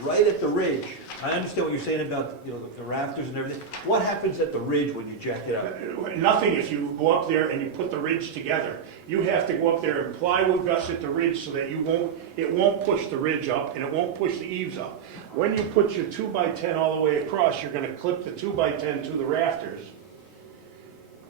Right at the ridge, I understand what you're saying about, the rafters and everything. What happens at the ridge when you jack it up? Nothing if you go up there and you put the ridge together. You have to go up there and plywood gusset the ridge so that it won't push the ridge up and it won't push the eaves up. When you put your 2x10 all the way across, you're going to clip the 2x10 to the rafters,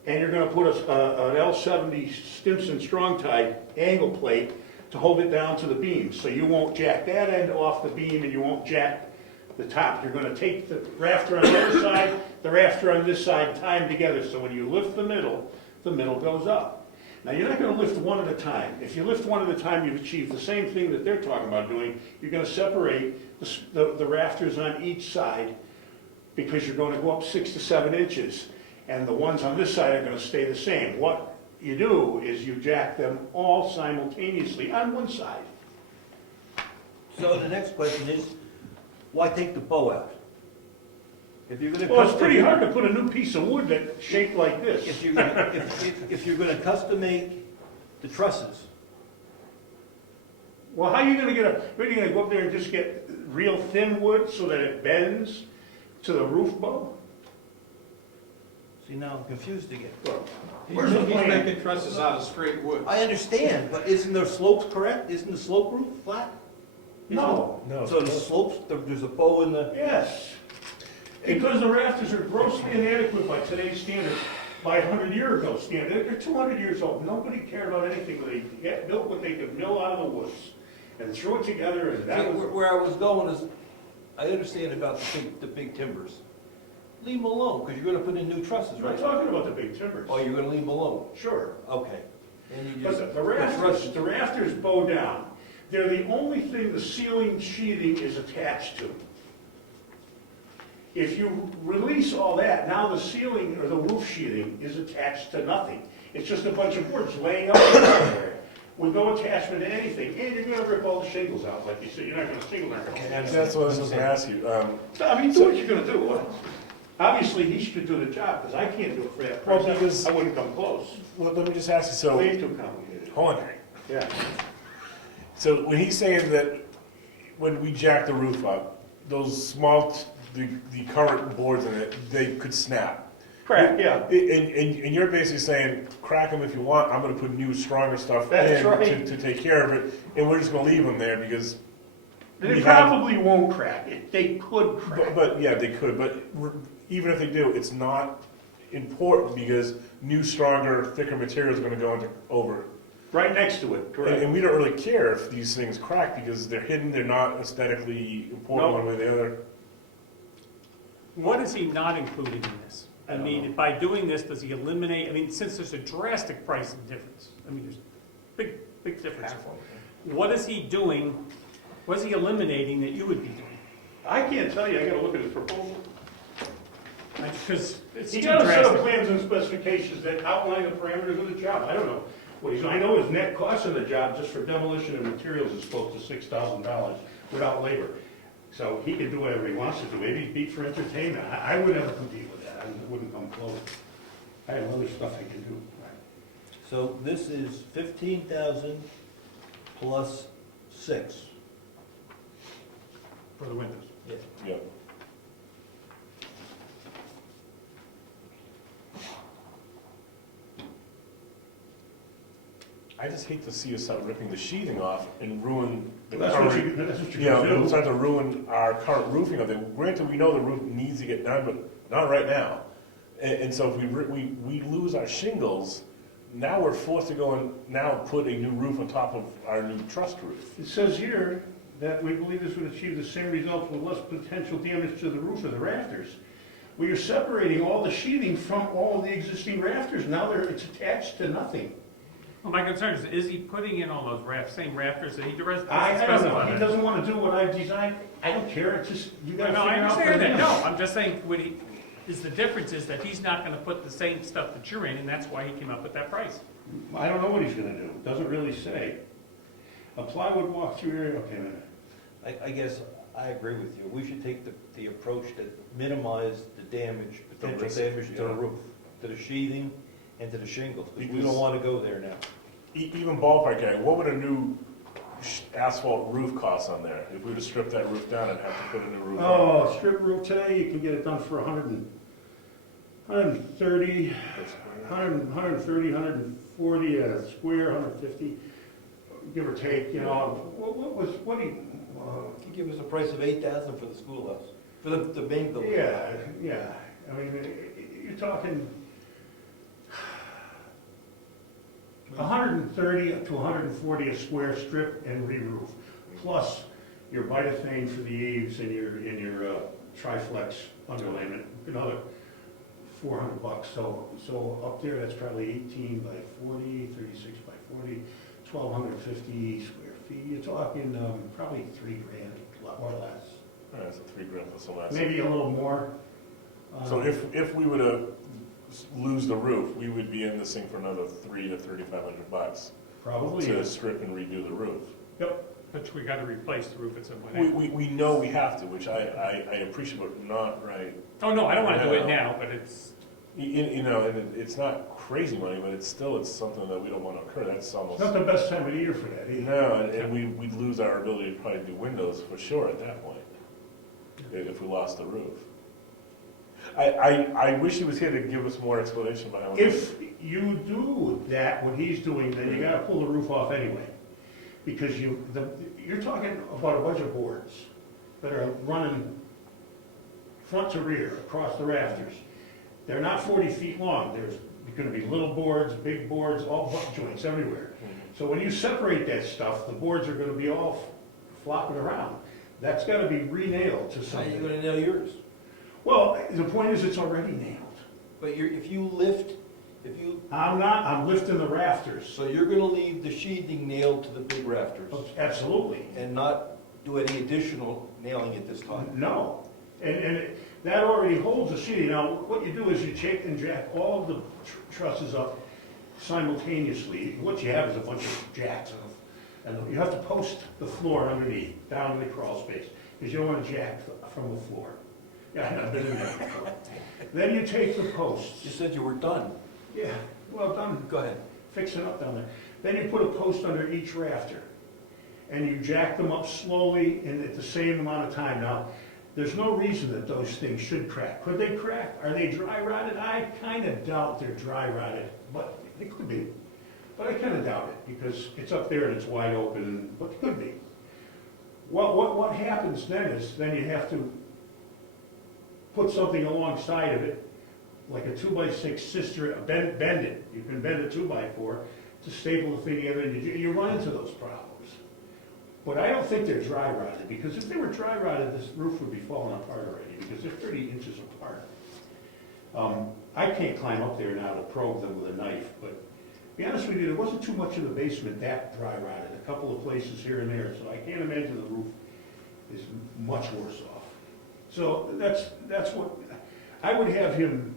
and you're going to put an L70 Stimson strong tie angle plate to hold it down to the beam. So you won't jack that end off the beam and you won't jack the top. You're going to take the rafter on the other side, the rafter on this side, tie them together. So when you lift the middle goes up. Now you're not going to lift one at a time. If you lift one at a time, you've achieved the same thing that they're talking about doing. You're going to separate the rafters on each side, because you're going to go up 6 to 7 inches. And the ones on this side are going to stay the same. What you do is you jack them all simultaneously on one side. So the next question is, why take the bow out? If you're gonna Well, it's pretty hard to put a new piece of wood that's shaped like this. If you're gonna custom make the trusses, Well, how are you going to you're going to go up there and just get real thin wood so that it bends to the roof bow? see, now I'm confused again. Where's the He's plan? making trusses out of straight wood. I understand, but isn't the slopes correct? Isn't the slope roof flat? No. So the slopes, there's a bow in the, Yes. Because the rafters are grossly inadequate by today's standards. by 100-year-ago standard. They're 200 years old. Nobody cared about anything. They built what they could mill out of the woods and threw it together, and that was. Where I was going is, I understand about the big timbers. Leave them alone, because you're gonna put in new trusses, I'm not right? talking about the big timbers. Oh, you're gonna leave them alone? Sure. Okay. And you just. But the rafters bow down. They're the only thing the ceiling sheathing is attached to. If you release all that, now the ceiling or the roof sheathing is attached to nothing. It's just a bunch of boards laying up somewhere with no attachment to anything. And you're gonna rip all the shingles out, like you said, you're not gonna single them. That's what I was just gonna ask you. I mean, do what you're gonna do. Obviously, he should do the job, because I can't do it for that Well, price. because- I wouldn't come close. Well, let me just ask you, so, Way too complicated. hold on. Yeah. So when he's saying that when we jack the roof up, those small, the current boards in it, they could snap. Correct, yeah. And you're basically saying, crack them if you want, I'm gonna put new, stronger stuff That's in right. to take care of it, and we're just gonna leave them there because, They We have- probably won't crack it. They could crack. but yeah, they could, but even if they do, it's not important because new, stronger, thicker materials are gonna go over. Right next to it, correct. And we don't really care if these things crack because they're hidden, they're not aesthetically important No. one way or the other. What is he not including in this? I mean, by doing this, does he eliminate, I mean, since there's a drastic price difference, I mean, there's big difference. What is he doing, what is he eliminating that you would be doing? I can't tell you, I gotta look at his proposal. Because it's He too got a set of drastic. plans and specifications that outline the parameters of the job. I don't know what he's, I know his net cost of the job just for demolition and materials is close to $6,000 without labor. So he can do whatever he wants to do. Maybe he's beat for entertainment. I would never compete with that. I wouldn't come close. I have other stuff I can do. So this is 15,000 plus 6. For the windows. Yes. Yeah. I just hate to see us start ripping the sheathing off and ruin the That's what current, that's what you you're know, gonna and do. start to ruin our current roofing of it. Granted, we know the roof needs to get done, but not right now. And so if we lose our shingles, now we're forced to go and now put a new roof on top of our new trussed roof. It says here that we believe this would achieve the same results with less potential damage to the roof or the rafters. We are separating all the sheathing from all of the existing rafters. Now it's attached to nothing. Well, my concern is he putting in all those same rafters that he doesn't I don't know. specify? He doesn't want to do what I've designed. I don't care. It's just, you gotta No, I figure out. for understand that, him. no, I'm just saying, the difference is that he's not gonna put the same stuff that you're in, and that's why he came up with that price. I don't know what he's gonna do. It doesn't really say. A plywood walk-through area, okay, man. I guess I agree with you. We should take the approach that minimize the damage, potential risk, damage to the yeah. roof, to the sheathing and to the shingles. Because we Because- don't want to go there now. Even ballpark area, what would a new asphalt roof cost on there? If we were to strip that roof down and have to put a new roof on? Oh, strip roof today, you can get it done for 130, 140 a square, 150, give or take, you know. What do you, You give us a price of 8,000 for the schoolhouse, for the main building. yeah. I mean, you're talking 130 to 140 a square strip and re-roof, plus your vitathane for the eaves and your triflex underlayment, another $400. So up there, that's probably 18 by 40, 36 by 40, 1,250 square feet. You're talking probably $3,000, a lot more or less. All right, so $3,000 plus the last. Maybe a little more. So if we were to lose the roof, we would be in this thing for another $300 to $3,500 Probably, to yes. strip and redo the roof. Yep. But we gotta replace the roof at some point. We know we have to, which I appreciate, but not right. Oh, no, I don't wanna do it now, but it's, You know, and it's not crazy money, but it's something that we don't want to occur. That's almost. Not the best time of the year for that either. No, and we'd lose our ability to probably do windows for sure at that point, if we lost the roof. I wish he was here to give us more explanation behind. If you do that, what he's doing, then you gotta pull the roof off anyway. Because you're talking about a bunch of boards that are running front to rear across the rafters. They're not 40 feet long. There's gonna be little boards, big boards, all butt joints everywhere. So when you separate that stuff, the boards are gonna be all flopping around. That's gotta be re-nailed to How are you something. gonna nail yours? Well, the point is, it's already nailed. But if you lift, I'm lifting the rafters. so you're gonna leave the sheathing nailed to the big rafters Absolutely. and not do any additional nailing at this time? No. And that already holds the sheeting. Now, what you do is you take and jack all of the trusses up simultaneously. What you have is a bunch of jacks, and you have to post the floor underneath, down in the crawl space, because you don't want to jack from the floor. Yeah, I've been in there before. Then you take the posts. You said you were done. Yeah, well done. Go ahead. Fix it up down there. Then you put a post under each rafter, and you jack them up slowly and at the same amount of time. Now, there's no reason that those things should crack. Could they crack? Are they dry rotted? I kind of doubt they're dry rotted, but they could be. But I kind of doubt it, because it's up there and it's wide open, but it could be. Well, what happens then is, then you have to put something alongside of it, like a 2x6 sister, bend it. You can bend a 2x4 to staple the thing together, and you run into those problems. But I don't think they're dry rotted, because if they were dry rotted, this roof would be falling apart already, because they're 30 inches apart. I can't climb up there now to probe them with a knife, but to be honest with you, there wasn't too much in the basement that dry rotted, a couple of places here and there, so I can't imagine the roof is much worse off. So that's what, I would have him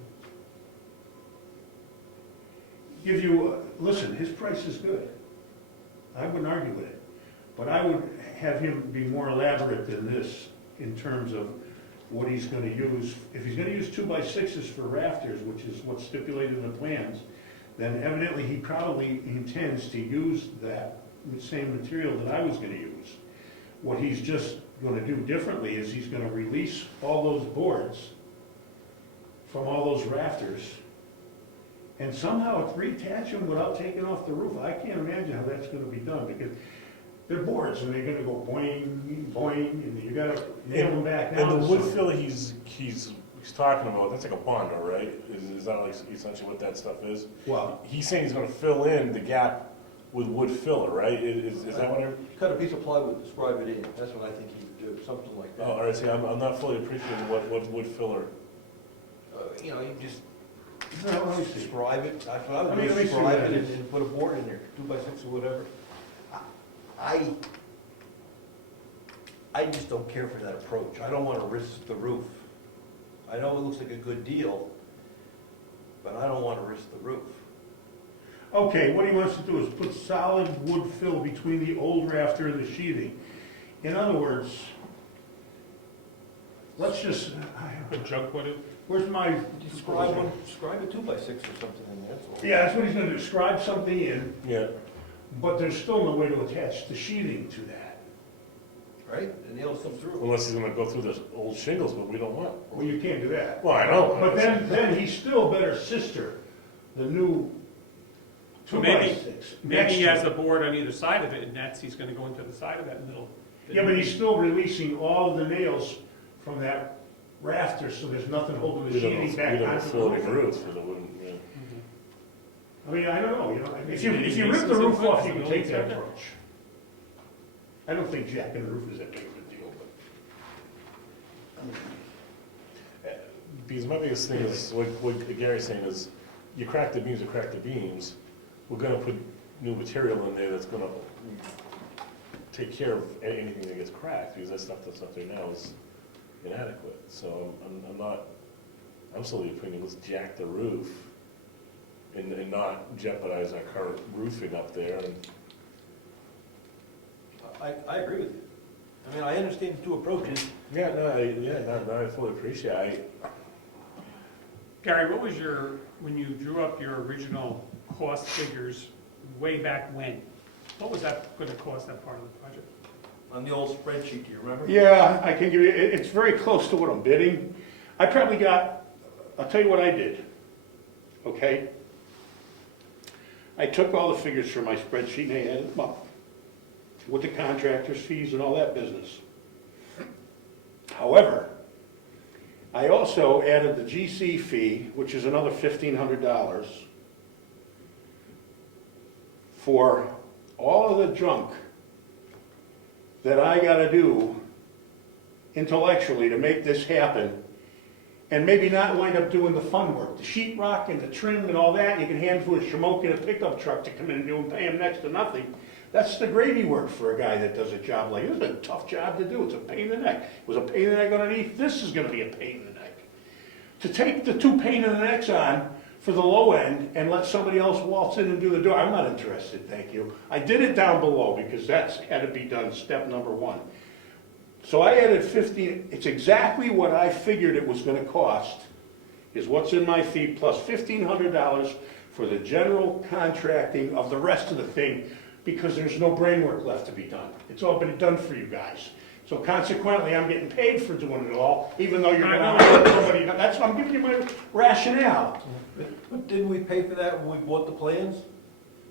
give you, listen, his price is good. I wouldn't argue with it. But I would have him be more elaborate than this in terms of what he's gonna use. If he's gonna use 2x6s for rafters, which is what's stipulated in the plans, then evidently he probably intends to use that same material that I was gonna use. What he's just gonna do differently is he's gonna release all those boards from all those rafters and somehow reattach them without taking off the roof. I can't imagine how that's gonna be done, because they're boards and they're gonna go boing, boing, and you gotta nail them back down. And the wood fill he's talking about, that's like a bond, all right? Is that like essentially what that stuff is? Well, He's saying he's gonna fill in the gap with wood filler, right? Is that what I'm? Cut a piece of plywood, describe it in, that's what I think he would do, something like that. Oh, all right, see, I'm not fully appreciating what wood filler. You know, you just no, let me see. describe it, that's what I Let would me do, see describe what it that and is. and put a board in there, 2x6 or whatever. I just don't care for that approach. I don't want to risk the roof. I know it looks like a good deal, but I don't want to risk the roof. Okay, what he wants to do is put solid wood fill between the old rafter and the sheathing. In other words, let's just, Put jug wood in? where's my? Describe a 2x6 or something in there, that's all. Yeah, that's what he's gonna do, describe something in, Yeah. but there's still no way to attach the sheathing to that. Right? The nails come through. Unless he's gonna go through the old shingles, but we don't want. Well, you can't do that. Well, I know. But then he still better sister the new So 2x6. Maybe he next has to the board on either side of it, and he's gonna go into the side of that middle. it. Yeah, but he's still releasing all the nails from that rafter, so there's nothing holding the We sheathing don't back have onto the floating roof. roofs, and it wouldn't, yeah. I mean, I don't know, if you Maybe rip the masons roof and off, foot, you can the take that building approach. I don't think jacking the roof is that big of a deal, but. Because my biggest thing is, what Gary's saying is, you crack the beams, you crack the beams, we're gonna put new material in there that's gonna take care of anything that gets cracked, because that stuff that's up there now is inadequate. So I'm still of the opinion, let's jack the roof and not jeopardize our current roofing up there. And I agree with you. I mean, I understand the two approaches. Yeah, I fully appreciate it. Gary, what was when you drew up your original cost figures way back when, what was that gonna cost, that part of the project? On the old spreadsheet, do you remember? Yeah, I can give you, it's very close to what I'm bidding. I probably got, I'll tell you what I did, okay? I took all the figures from my spreadsheet and I added them up with the contractor's fees and all that business. However, I also added the GC fee, which is another $1,500 for all of the junk that I gotta do intellectually to make this happen, and maybe not wind up doing the fun work, the sheet rock and the trim and all that. You can hand to a schmoke in a pickup truck to come in and do and pay him next to nothing. That's the gravy work for a guy that does a job like this. It's a tough job to do. It's a pain in the neck. It was a pain in the neck underneath. This is gonna be a pain in the neck. To take the 2 pain in the necks on for the low end and let somebody else waltz in and do the door, I'm not interested, thank you. I did it down below because that's had to be done, step number 1. So I added 15, it's exactly what I figured it was gonna cost, is what's in my fee, plus $1,500 for the general contracting of the rest of the thing, because there's no brain work left to be done. It's all been done for you guys. So consequently, I'm getting paid for doing it all, even though you're gonna hire somebody. That's why I'm giving you my rationale. But didn't we pay for that when we bought the plans?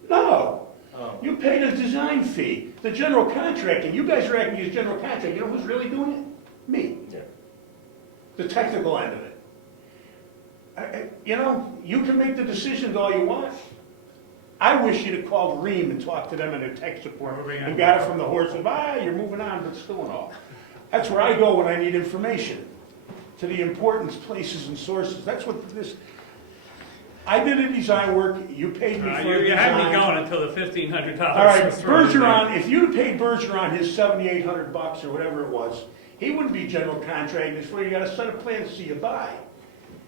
No, Oh. you paid a design fee, the general contracting. You guys are acting as general contracting. You know who's really doing it? Me. Yeah. The technical end of it. You know, you can make the decisions all you want. I wish you'd have called Ream and talked to them in their tech support and got it from the horse and, you're moving on, but still and all. That's where I go when I need information, to the important places and sources. That's what this, I did a design work, you paid me for a You had me design. going until the $1,500. All right, was thrown in there. Bergeron, if you'd paid Bergeron his $7,800 or whatever it was, he wouldn't be general contracting. It's where you got a set of plans so you buy.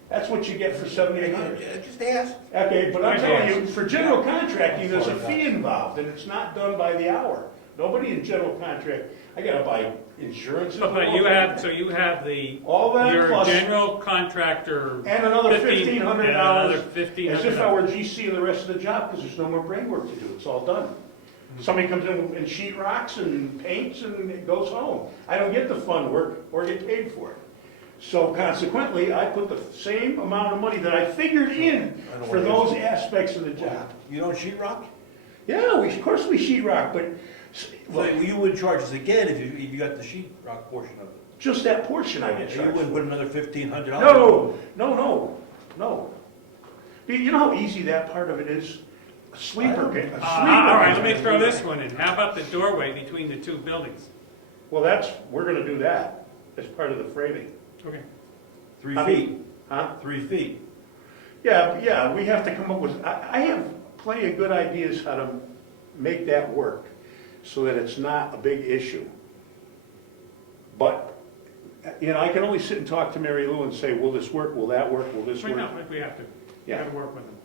That's what you get for $7,800. Just ask. Okay, but I'm Good telling you, answer. for general contracting, there's a fee involved, and it's not done by the hour. Nobody in general contract, I gotta buy insurance. But you have, so you have the, All that your plus, general contractor. and another $1,500, as if I $1,500. were GC of the rest of the job, because there's no more brain work to do, it's all done. Somebody comes in and sheet rocks and paints and it goes home. I don't get the fun work or get paid for it. So consequently, I put the same amount of money that I figured in I don't for wanna those answer. aspects of the job. You don't sheet rock? Yeah, of course we sheet rock, but So you would charge us again if you got the sheet rock portion of it? just that portion I get You charged wouldn't for. put another $1,500? No. You know how easy that part of it is? A sleeper. I don't- All right, let me throw this one in. How about the doorway between the two buildings? Well, we're gonna do that as part of the framing. Okay. 3 feet, Huh? 3 feet. Yeah, we have to come up with, I have plenty of good ideas how to make that work so that it's not a big issue. But, I can only sit and talk to Mary Lou and say, will this work, will that work, will this Wait, work? no, we have to. We Yeah. gotta work with them.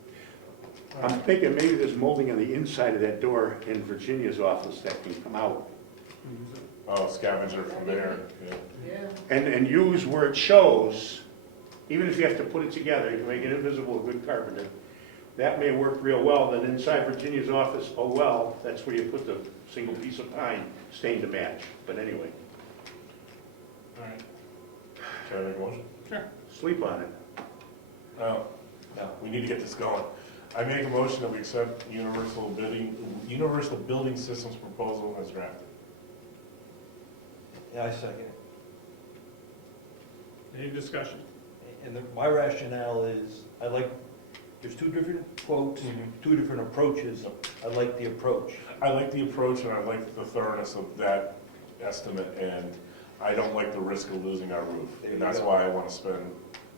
I'm thinking maybe there's molding on the inside of that door in Virginia's office that can come out Oh, scavenger from there, yeah. and use where it shows, even if you have to put it together, you can make it invisible, a good carpenter. That may work real well, then inside Virginia's office, oh well, that's where you put the single piece of pine stained to match, but anyway, All right. Can I make a motion? Sure. sleep on it. No, we need to get this going. I make a motion that we accept Universal Building Systems proposal as drafted. Yeah, I second it. Any discussion? And my rationale is, there's 2 different quotes, 2 different approaches. I like the approach. I like the approach and I like the thoroughness of that estimate, and I don't like the risk of losing our roof. There And you that's go. why I want to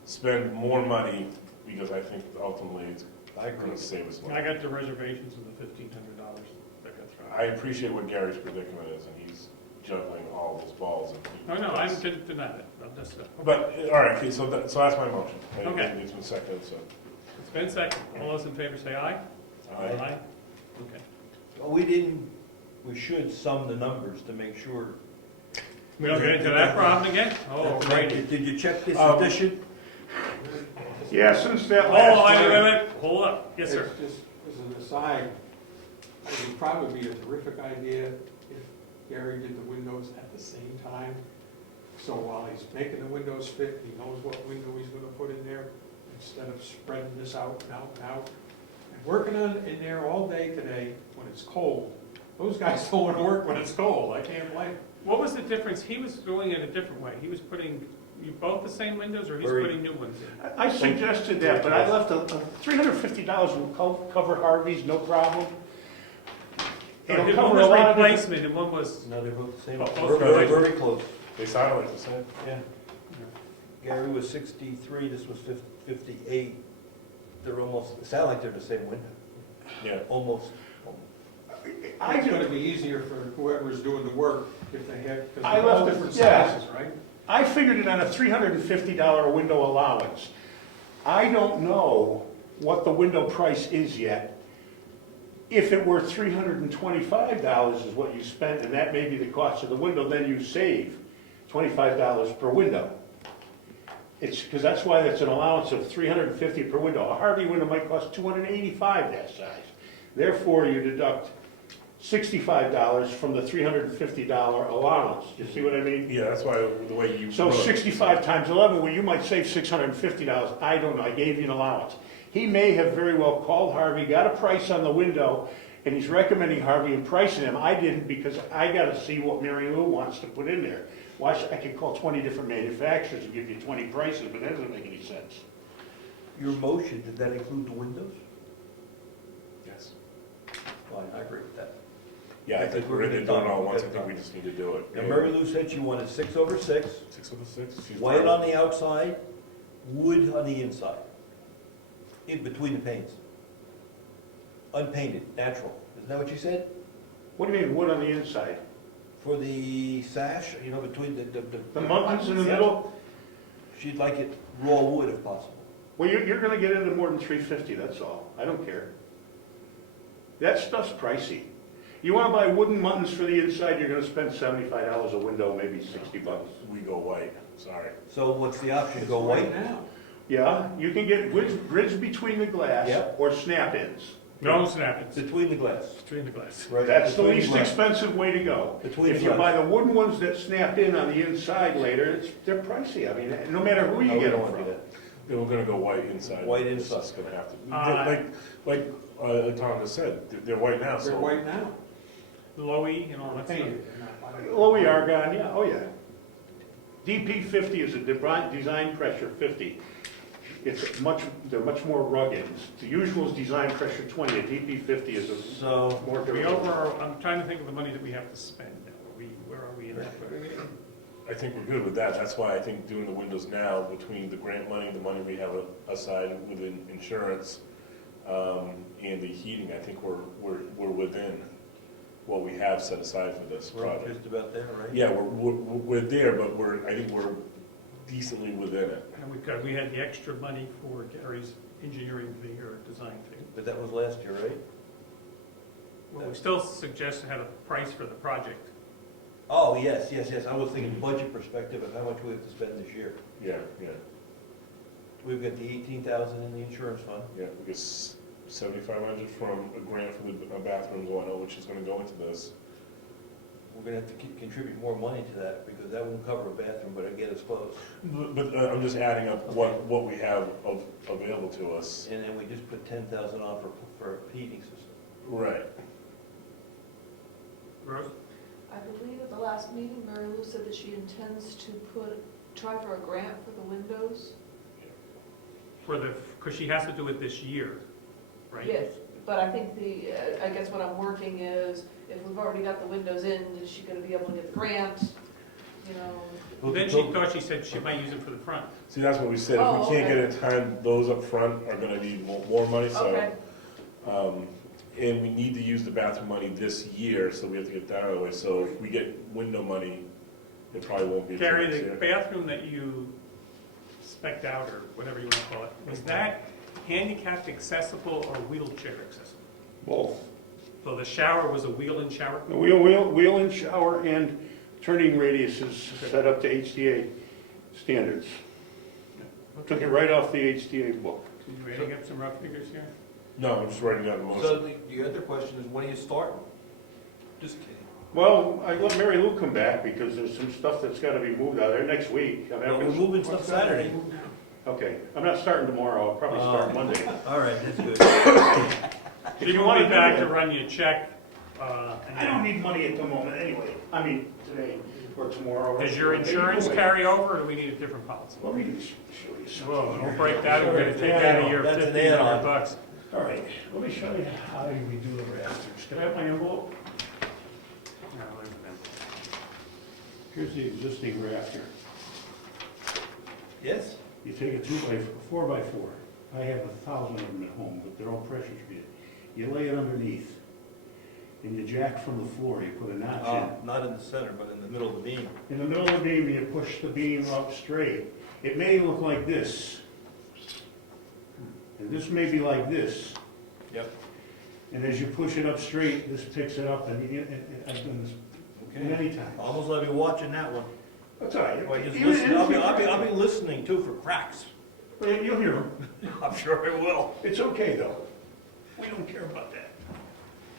spend more money, because I think ultimately it's I agree. going to save us I money. got the reservations of the $1,500 that got thrown. I appreciate what Gary's predicament is, and he's juggling all those balls. And No, I didn't deny that. I'm just, But, all right, okay, so that's my motion. And Okay. It's been seconded, so. it's been second. All those in favor say aye. Aye. Okay. We should sum the numbers to make sure. We don't get into that problem again? Oh, right. Did you check this Um, edition? Yeah, since that Oh, last wait, time. wait, hold up. Yes, sir. It's just, as an aside, it would probably be a terrific idea if Gary did the windows at the same time. So while he's making the windows fit, he knows what window he's gonna put in there, instead of spreading this out and out and out. And working on in there all day today, when it's cold, those guys don't wanna work when it's cold, I can't blame them. What was the difference? He was doing it a different way. He was putting you both the same windows, or he's Very- putting new ones in? I suggested that, but I left $350 will cover Harvey's, no problem. It'll One cover was a lot of different- replacement and one was, No, they're both the same. Oh, both Very, are. very close. They sound like the same. Yeah. Gary was 63, this was 58. They're almost, sound like they're the same window, Yeah. almost. It's gonna be easier for whoever's doing the work if they have, because I they're all left it- different yeah. sizes, right? I figured it on a $350 window allowance. I don't know what the window price is yet. If it were $325 is what you spent, and that may be the cost of the window, then you save $25 per window. It's, because that's why it's an allowance of $350 per window. A Harvey window might cost $285 that size. Therefore, you deduct $65 from the $350 allowance. You see what I mean? Yeah, that's why, the way you. So wrote it. 65 times 11, well, you might save $650. I don't know, I gave you an allowance. He may have very well called Harvey, got a price on the window, and he's recommending Harvey and pricing him. I didn't, because I gotta see what Mary Lou wants to put in there. Why should, I could call 20 different manufacturers and give you 20 prices, but that doesn't make any sense. Your motion, did that include the windows? Yes. Fine, I agree with that. Yeah, I think we're gonna do it all at once, I think we just need to do it. Now, Mary Lou said she wanted 6/6, 6/6. she's white fine. on the outside, wood on the inside, in between the panes. Unpainted, natural. Isn't that what you said? What do you mean, wood on the inside? For the sash, you know, between the. The muntins in the middle? She'd like it raw wood if possible. Well, you're gonna get into more than $350, that's all. I don't care. That stuff's pricey. You wanna buy wooden muntins for the inside, you're gonna spend $75 a window, maybe $60. We go white, sorry. So what's the option? Go white? Now, Yeah, you can get grids between the glass Yep. or snap-ins. no snappings, Between the glass. between the glass. Right. That's the between least glass. expensive way to go. Between If the you glass. buy the wooden ones that snap in on the inside later, they're pricey. I mean, no matter who No, you we get don't them wanna from. do that. Then we're gonna go white inside. White It's inside. just gonna have to, Uh, like Tom has said, they're white now, so. they're white now. Lowy and all that stuff. Painted, they're not white. Lowy argon, yeah, oh yeah. DP 50 is a design pressure 50. They're much more rugged. The usual is design pressure 20, a DP 50 is a So, more We durable. I'm trying to think of the money that we have to spend. Where are we in that? I think we're good with that, that's why I think doing the windows now, between the grant money and the money we have aside within insurance, and the heating, I think we're within what we have set aside for this we're project. just about there, right? Yeah, we're there, but I think we're decently within it. And we had the extra money for Gary's engineering thing or design thing. But that was last year, right? Well, we still suggest to have a price for the project. Oh, yes. I was thinking budget perspective of how much we have to spend this year. Yeah. We've got the 18,000 in the insurance fund. Yeah, we get 7,500 from a grant for the bathrooms, which is gonna go into this. We're gonna have to contribute more money to that, because that won't cover a bathroom, but it'll get us close. But I'm just adding up what we have available to us. And then we just put 10,000 on for a heating system. Right. Rose? I believe at the last meeting, Mary Lou said that she intends to try for a grant for the windows. Because she has to do it this year, right? Yes, but I think I guess what I'm working is, if we've already got the windows in, is she gonna be able to get the grant, you know? Well, then she said she might use it for the front. See, that's what we said, Oh, if we can't okay. get it in time, those up front are gonna need more money, so. Okay, And we need to use the bathroom money this year, so we have to get that out of the way, so if we get window money, it probably won't be. until Gary, next the year. bathroom that you spec'd out, or whatever you want to call it, was that handicapped accessible or wheelchair accessible? Both. So the shower was a wheel-in shower? The wheel-in shower and turning radius is set up to HDA standards. Took it right off the HDA book. Did you ready to get some rough figures here? No, I'm just writing down the motion. So the other question is, when are you starting? Just kidding. Well, I let Mary Lou come back because there's some stuff that's gotta be moved out of there next week. I mean, Well, we're moving stuff Saturday. Okay, I'm not starting tomorrow, I'll probably start Monday. All right, that's good. If you want me back to run you a check I don't need money at the moment anyway. I mean, today or tomorrow. or Does your insurance anyway. carry over, or do we need a different policy? Let me just show you something. Whoa, don't here. break that, we're gonna take out of your That's an $1,500. All right, let me show you how we do the rafters. Can I have my envelope? No, wait a minute. Here's the existing rafter. Yes? You take a 4x4. I have 1,000 of them at home, but they're all pressure treated. You lay it underneath, and you jack from the floor. You put a notch Not in the center, but in the middle of the beam. in. In the middle of the beam, you push the beam up straight. It may look like this, and this may be like this. Yep. And as you push it up straight, this picks it up, and I've done this many times. Almost let me watching that one. That's all right. Well, just Even listen, if I'll be listening too for cracks. You'll hear them. I'm sure I will. It's okay, though. We don't care about that.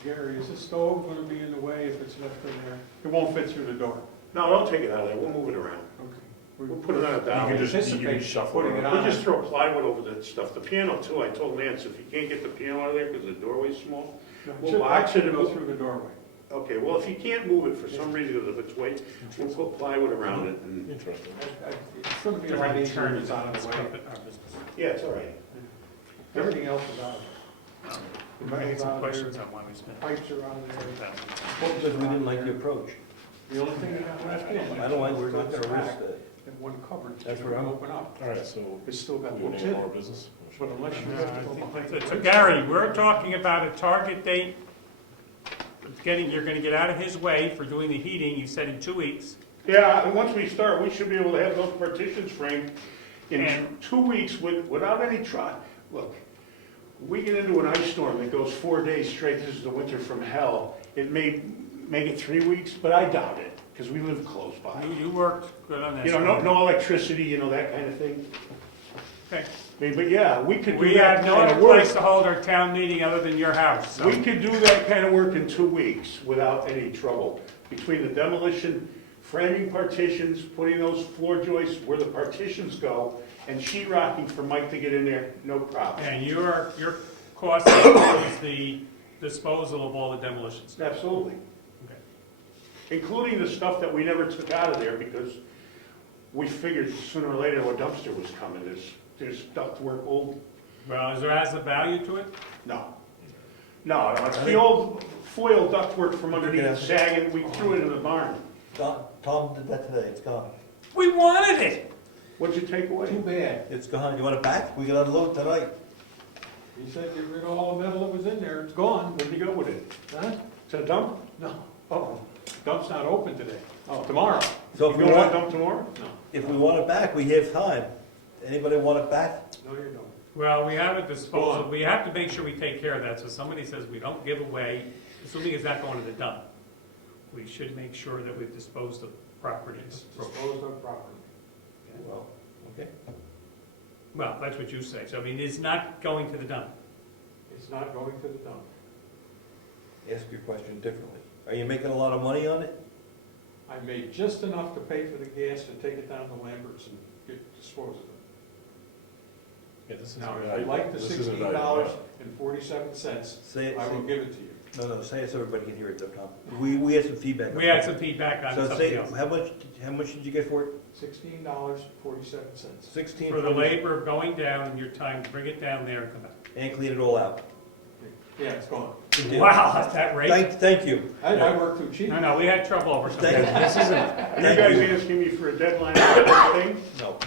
Gary, is the stove gonna be in the way if it's left in there? It won't fit through the door. No, don't take it out of there. We'll move it around. Okay. We'll put it on a You down. can just, you can Anticipate shuffle putting it it around. on. We'll just throw plywood over that stuff. The piano too, I told Nance, if you can't get the piano out of there because the doorway's small. No, Well, it should box it actually and go we'll- through the doorway. Okay, well, if you can't move it for some reason because of its weight, we'll put plywood around it and, Interesting. It's gonna be a lot easier if it's out of the way. yeah, it's all right. Everything else is out of it. The I get metal's some out of questions there, on why we spent pipes are out of there. Because we didn't like the approach. The only thing you got left in. I don't like, we're not gonna risk Rack that. And one cupboard, That's you where can I'm- open up. All right, so It's still got do books any in more it, business? but unless you No, I have to think go that's behind it. the So books- Gary, we're talking about a target date. You're gonna get out of his way for doing the heating, you said in 2 weeks. Yeah, and once we start, we should be able to have those partitions framed in And- 2 weeks without any Look, we get into an ice storm that goes 4 days straight, this is the winter from hell. It may make it 3 weeks, but I doubt it, because we live close by. You worked good on this. You know, no electricity, that kind of thing. Okay. I mean, but yeah, we could do We that have no kind other of work. place to hold our town meeting other than your house, so. We could do that kind of work in 2 weeks without any trouble. Between the demolition, framing partitions, putting those floor joists where the partitions go, and sheet rocking for Mike to get in there, no problem. And your cost is the disposal of all the demolition stuff. Absolutely. Okay. Including the stuff that we never took out of there because we figured sooner or later a dumpster was coming. There's ductwork, old, Well, has a value to it? no. No, it's the old foil ductwork from underneath Yeah. sagging, we threw it in the barn. Tom did that today, it's gone. We wanted it. What'd you take away? Too bad. It's gone, you want it back? We gotta unload tonight. He said get rid of all the metal that was in there, it's gone. Where'd you go with it? Huh? To the dump? No. Oh, dump's not open today. Oh, tomorrow. So You if we going to want, dump tomorrow? No. if we want it back, we have time. Anybody want it back? No, you don't. Well, we have a disposal, Go on. we have to make sure we take care of that, so somebody says we don't give away, assuming it's not going to the dump. We should make sure that we've disposed of properties. Disposed of property. Well, okay. Well, that's what you say, so I mean, it's not going to the dump. It's not going to the dump. Ask your question differently. Are you making a lot of money on it? I made just enough to pay for the gas and take it down to Lambert's and dispose of it. Yeah, this is Now, a if value- you like the this is a value $16.47, Say it, I will say, give it to you. no, say it so everybody can hear it though, Tom. We had some feedback. We had some feedback on So something say, else. how much did you get for it? $16.47. 16? For the labor of going down and your time to bring it down there and come back. And clean it all out. Yeah, it's gone. Good deal. Wow, at that rate? Thank you. I work too cheap. No, we had trouble over something. Thank you. This isn't, Are you Thank guys you. asking me for a deadline on this thing? No,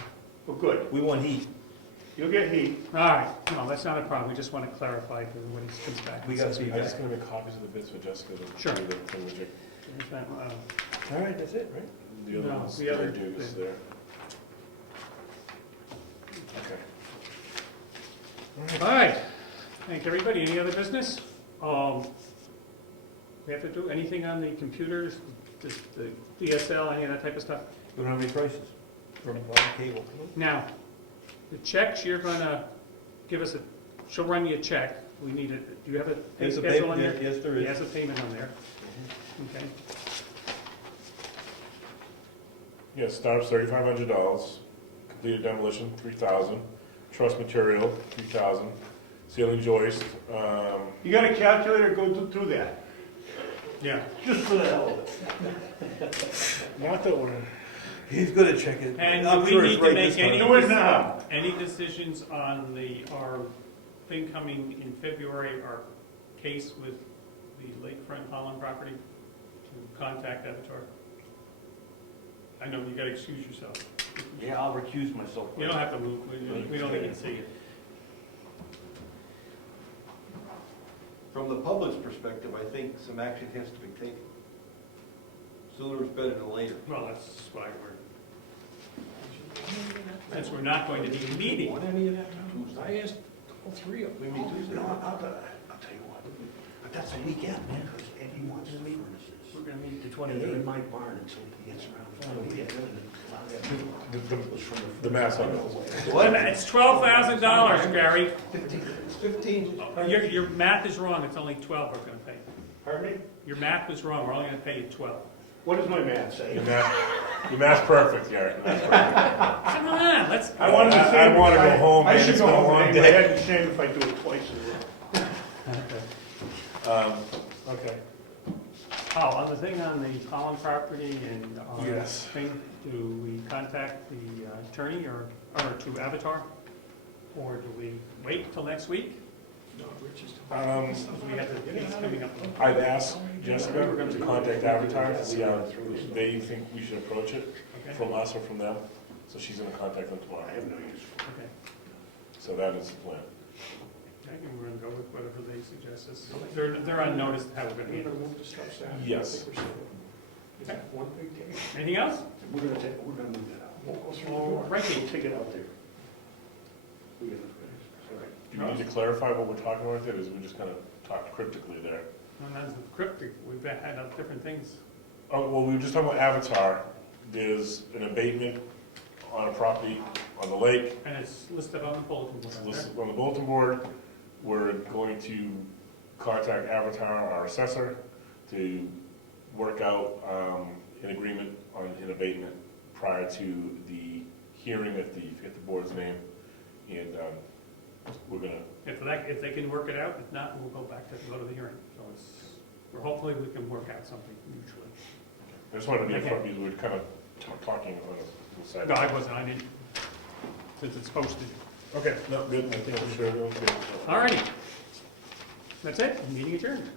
Well, good. we want heat. You'll get heat. all right, no, that's not a problem, we just want to clarify for when he comes back. We got I'm feedback. just gonna make copies of the bits for Jessica to Sure. do the thing with you. Is that, All right, that's it, right? The other No, ones, the other their dues thing. there. Okay. All right, thank everybody, any other business? We have to do anything on the computers, the DSL, any of that type of stuff? We don't have any prices from cable. Now, the checks, you're gonna give us she'll run you a check, we need it, do you have a pay There's a schedule on there? Yes, there He is. has a payment on there, okay. Yeah, startups $3,500, completed demolition $3,000, truss material $3,000, ceiling joist, You got a calculator, go do that. Yeah. just for the hell of it. Not that we're, He's gonna check it. And I'm we sure need it's to right make this time. Do it now. any decisions on our thing coming in February, our case with the Lakefront Holland property, to contact Avatar? I know you gotta excuse yourself. Yeah, I'll recuse myself. You don't have to move, we don't even see it. From the public's perspective, I think some action has to be taken. Sooner is better than later. Well, that's why since we're not going to be meeting. Want any of that Tuesday? I asked all three of them. We meet Tuesday. No, I'll tell you what. But that's a weekend, man, because Eddie wants to meet witnesses. We're gonna meet the And they're in 28th. my barn until he gets around. the mass on it. What? It's $12,000, Gary. 15. Your math is wrong, it's only 12 we're gonna pay. Pardon me? Your math was wrong, we're only gonna pay you 12. What does my math say? Your math's perfect, Gary. Come on, let's. I wanna go home, I man. should It's go been a home, long man. day. My head is shame if I do it twice in a row. Okay. Oh, on the thing on the Holland property and on the Yes. thing, do we contact the attorney or to Avatar? Or do we wait till next week? Because we have the case coming up. I've asked Jessica to contact Avatar to see how they think we should approach it, Okay, from us or from them. So she's gonna contact them tomorrow. I have no use for okay. So that is the plan. I think we're gonna go with whatever they suggest us. They're on notice how we're gonna We're handle gonna move the stuff down. Yes. I think we're safe. Is that one big take? it. Anything else? we're gonna move that out. Won't go through the All door. righty. We'll take it out there. We get enough guys. All right. Do you need to clarify what we're talking about there, or is we just kind of talked cryptically there? And that's the cryptic, we've had different things. Oh, well, we were just talking about Avatar. There's an abatement on a property on the lake. And it's listed on the bulletin board It's out there. listed on the bulletin board. We're going to contact Avatar, our assessor, to work out an agreement on an abatement prior to the hearing at the, forget the board's name. And we're gonna, If they can work it out, if not, we'll go to the hearing. So hopefully we can work out something mutually. I just wanted to be upfront because we were kind of talking on the side. No, I wasn't, I didn't, since it's posted. Okay, no, good, I think I'm sure everyone's good. All righty. That's it, meeting adjourned.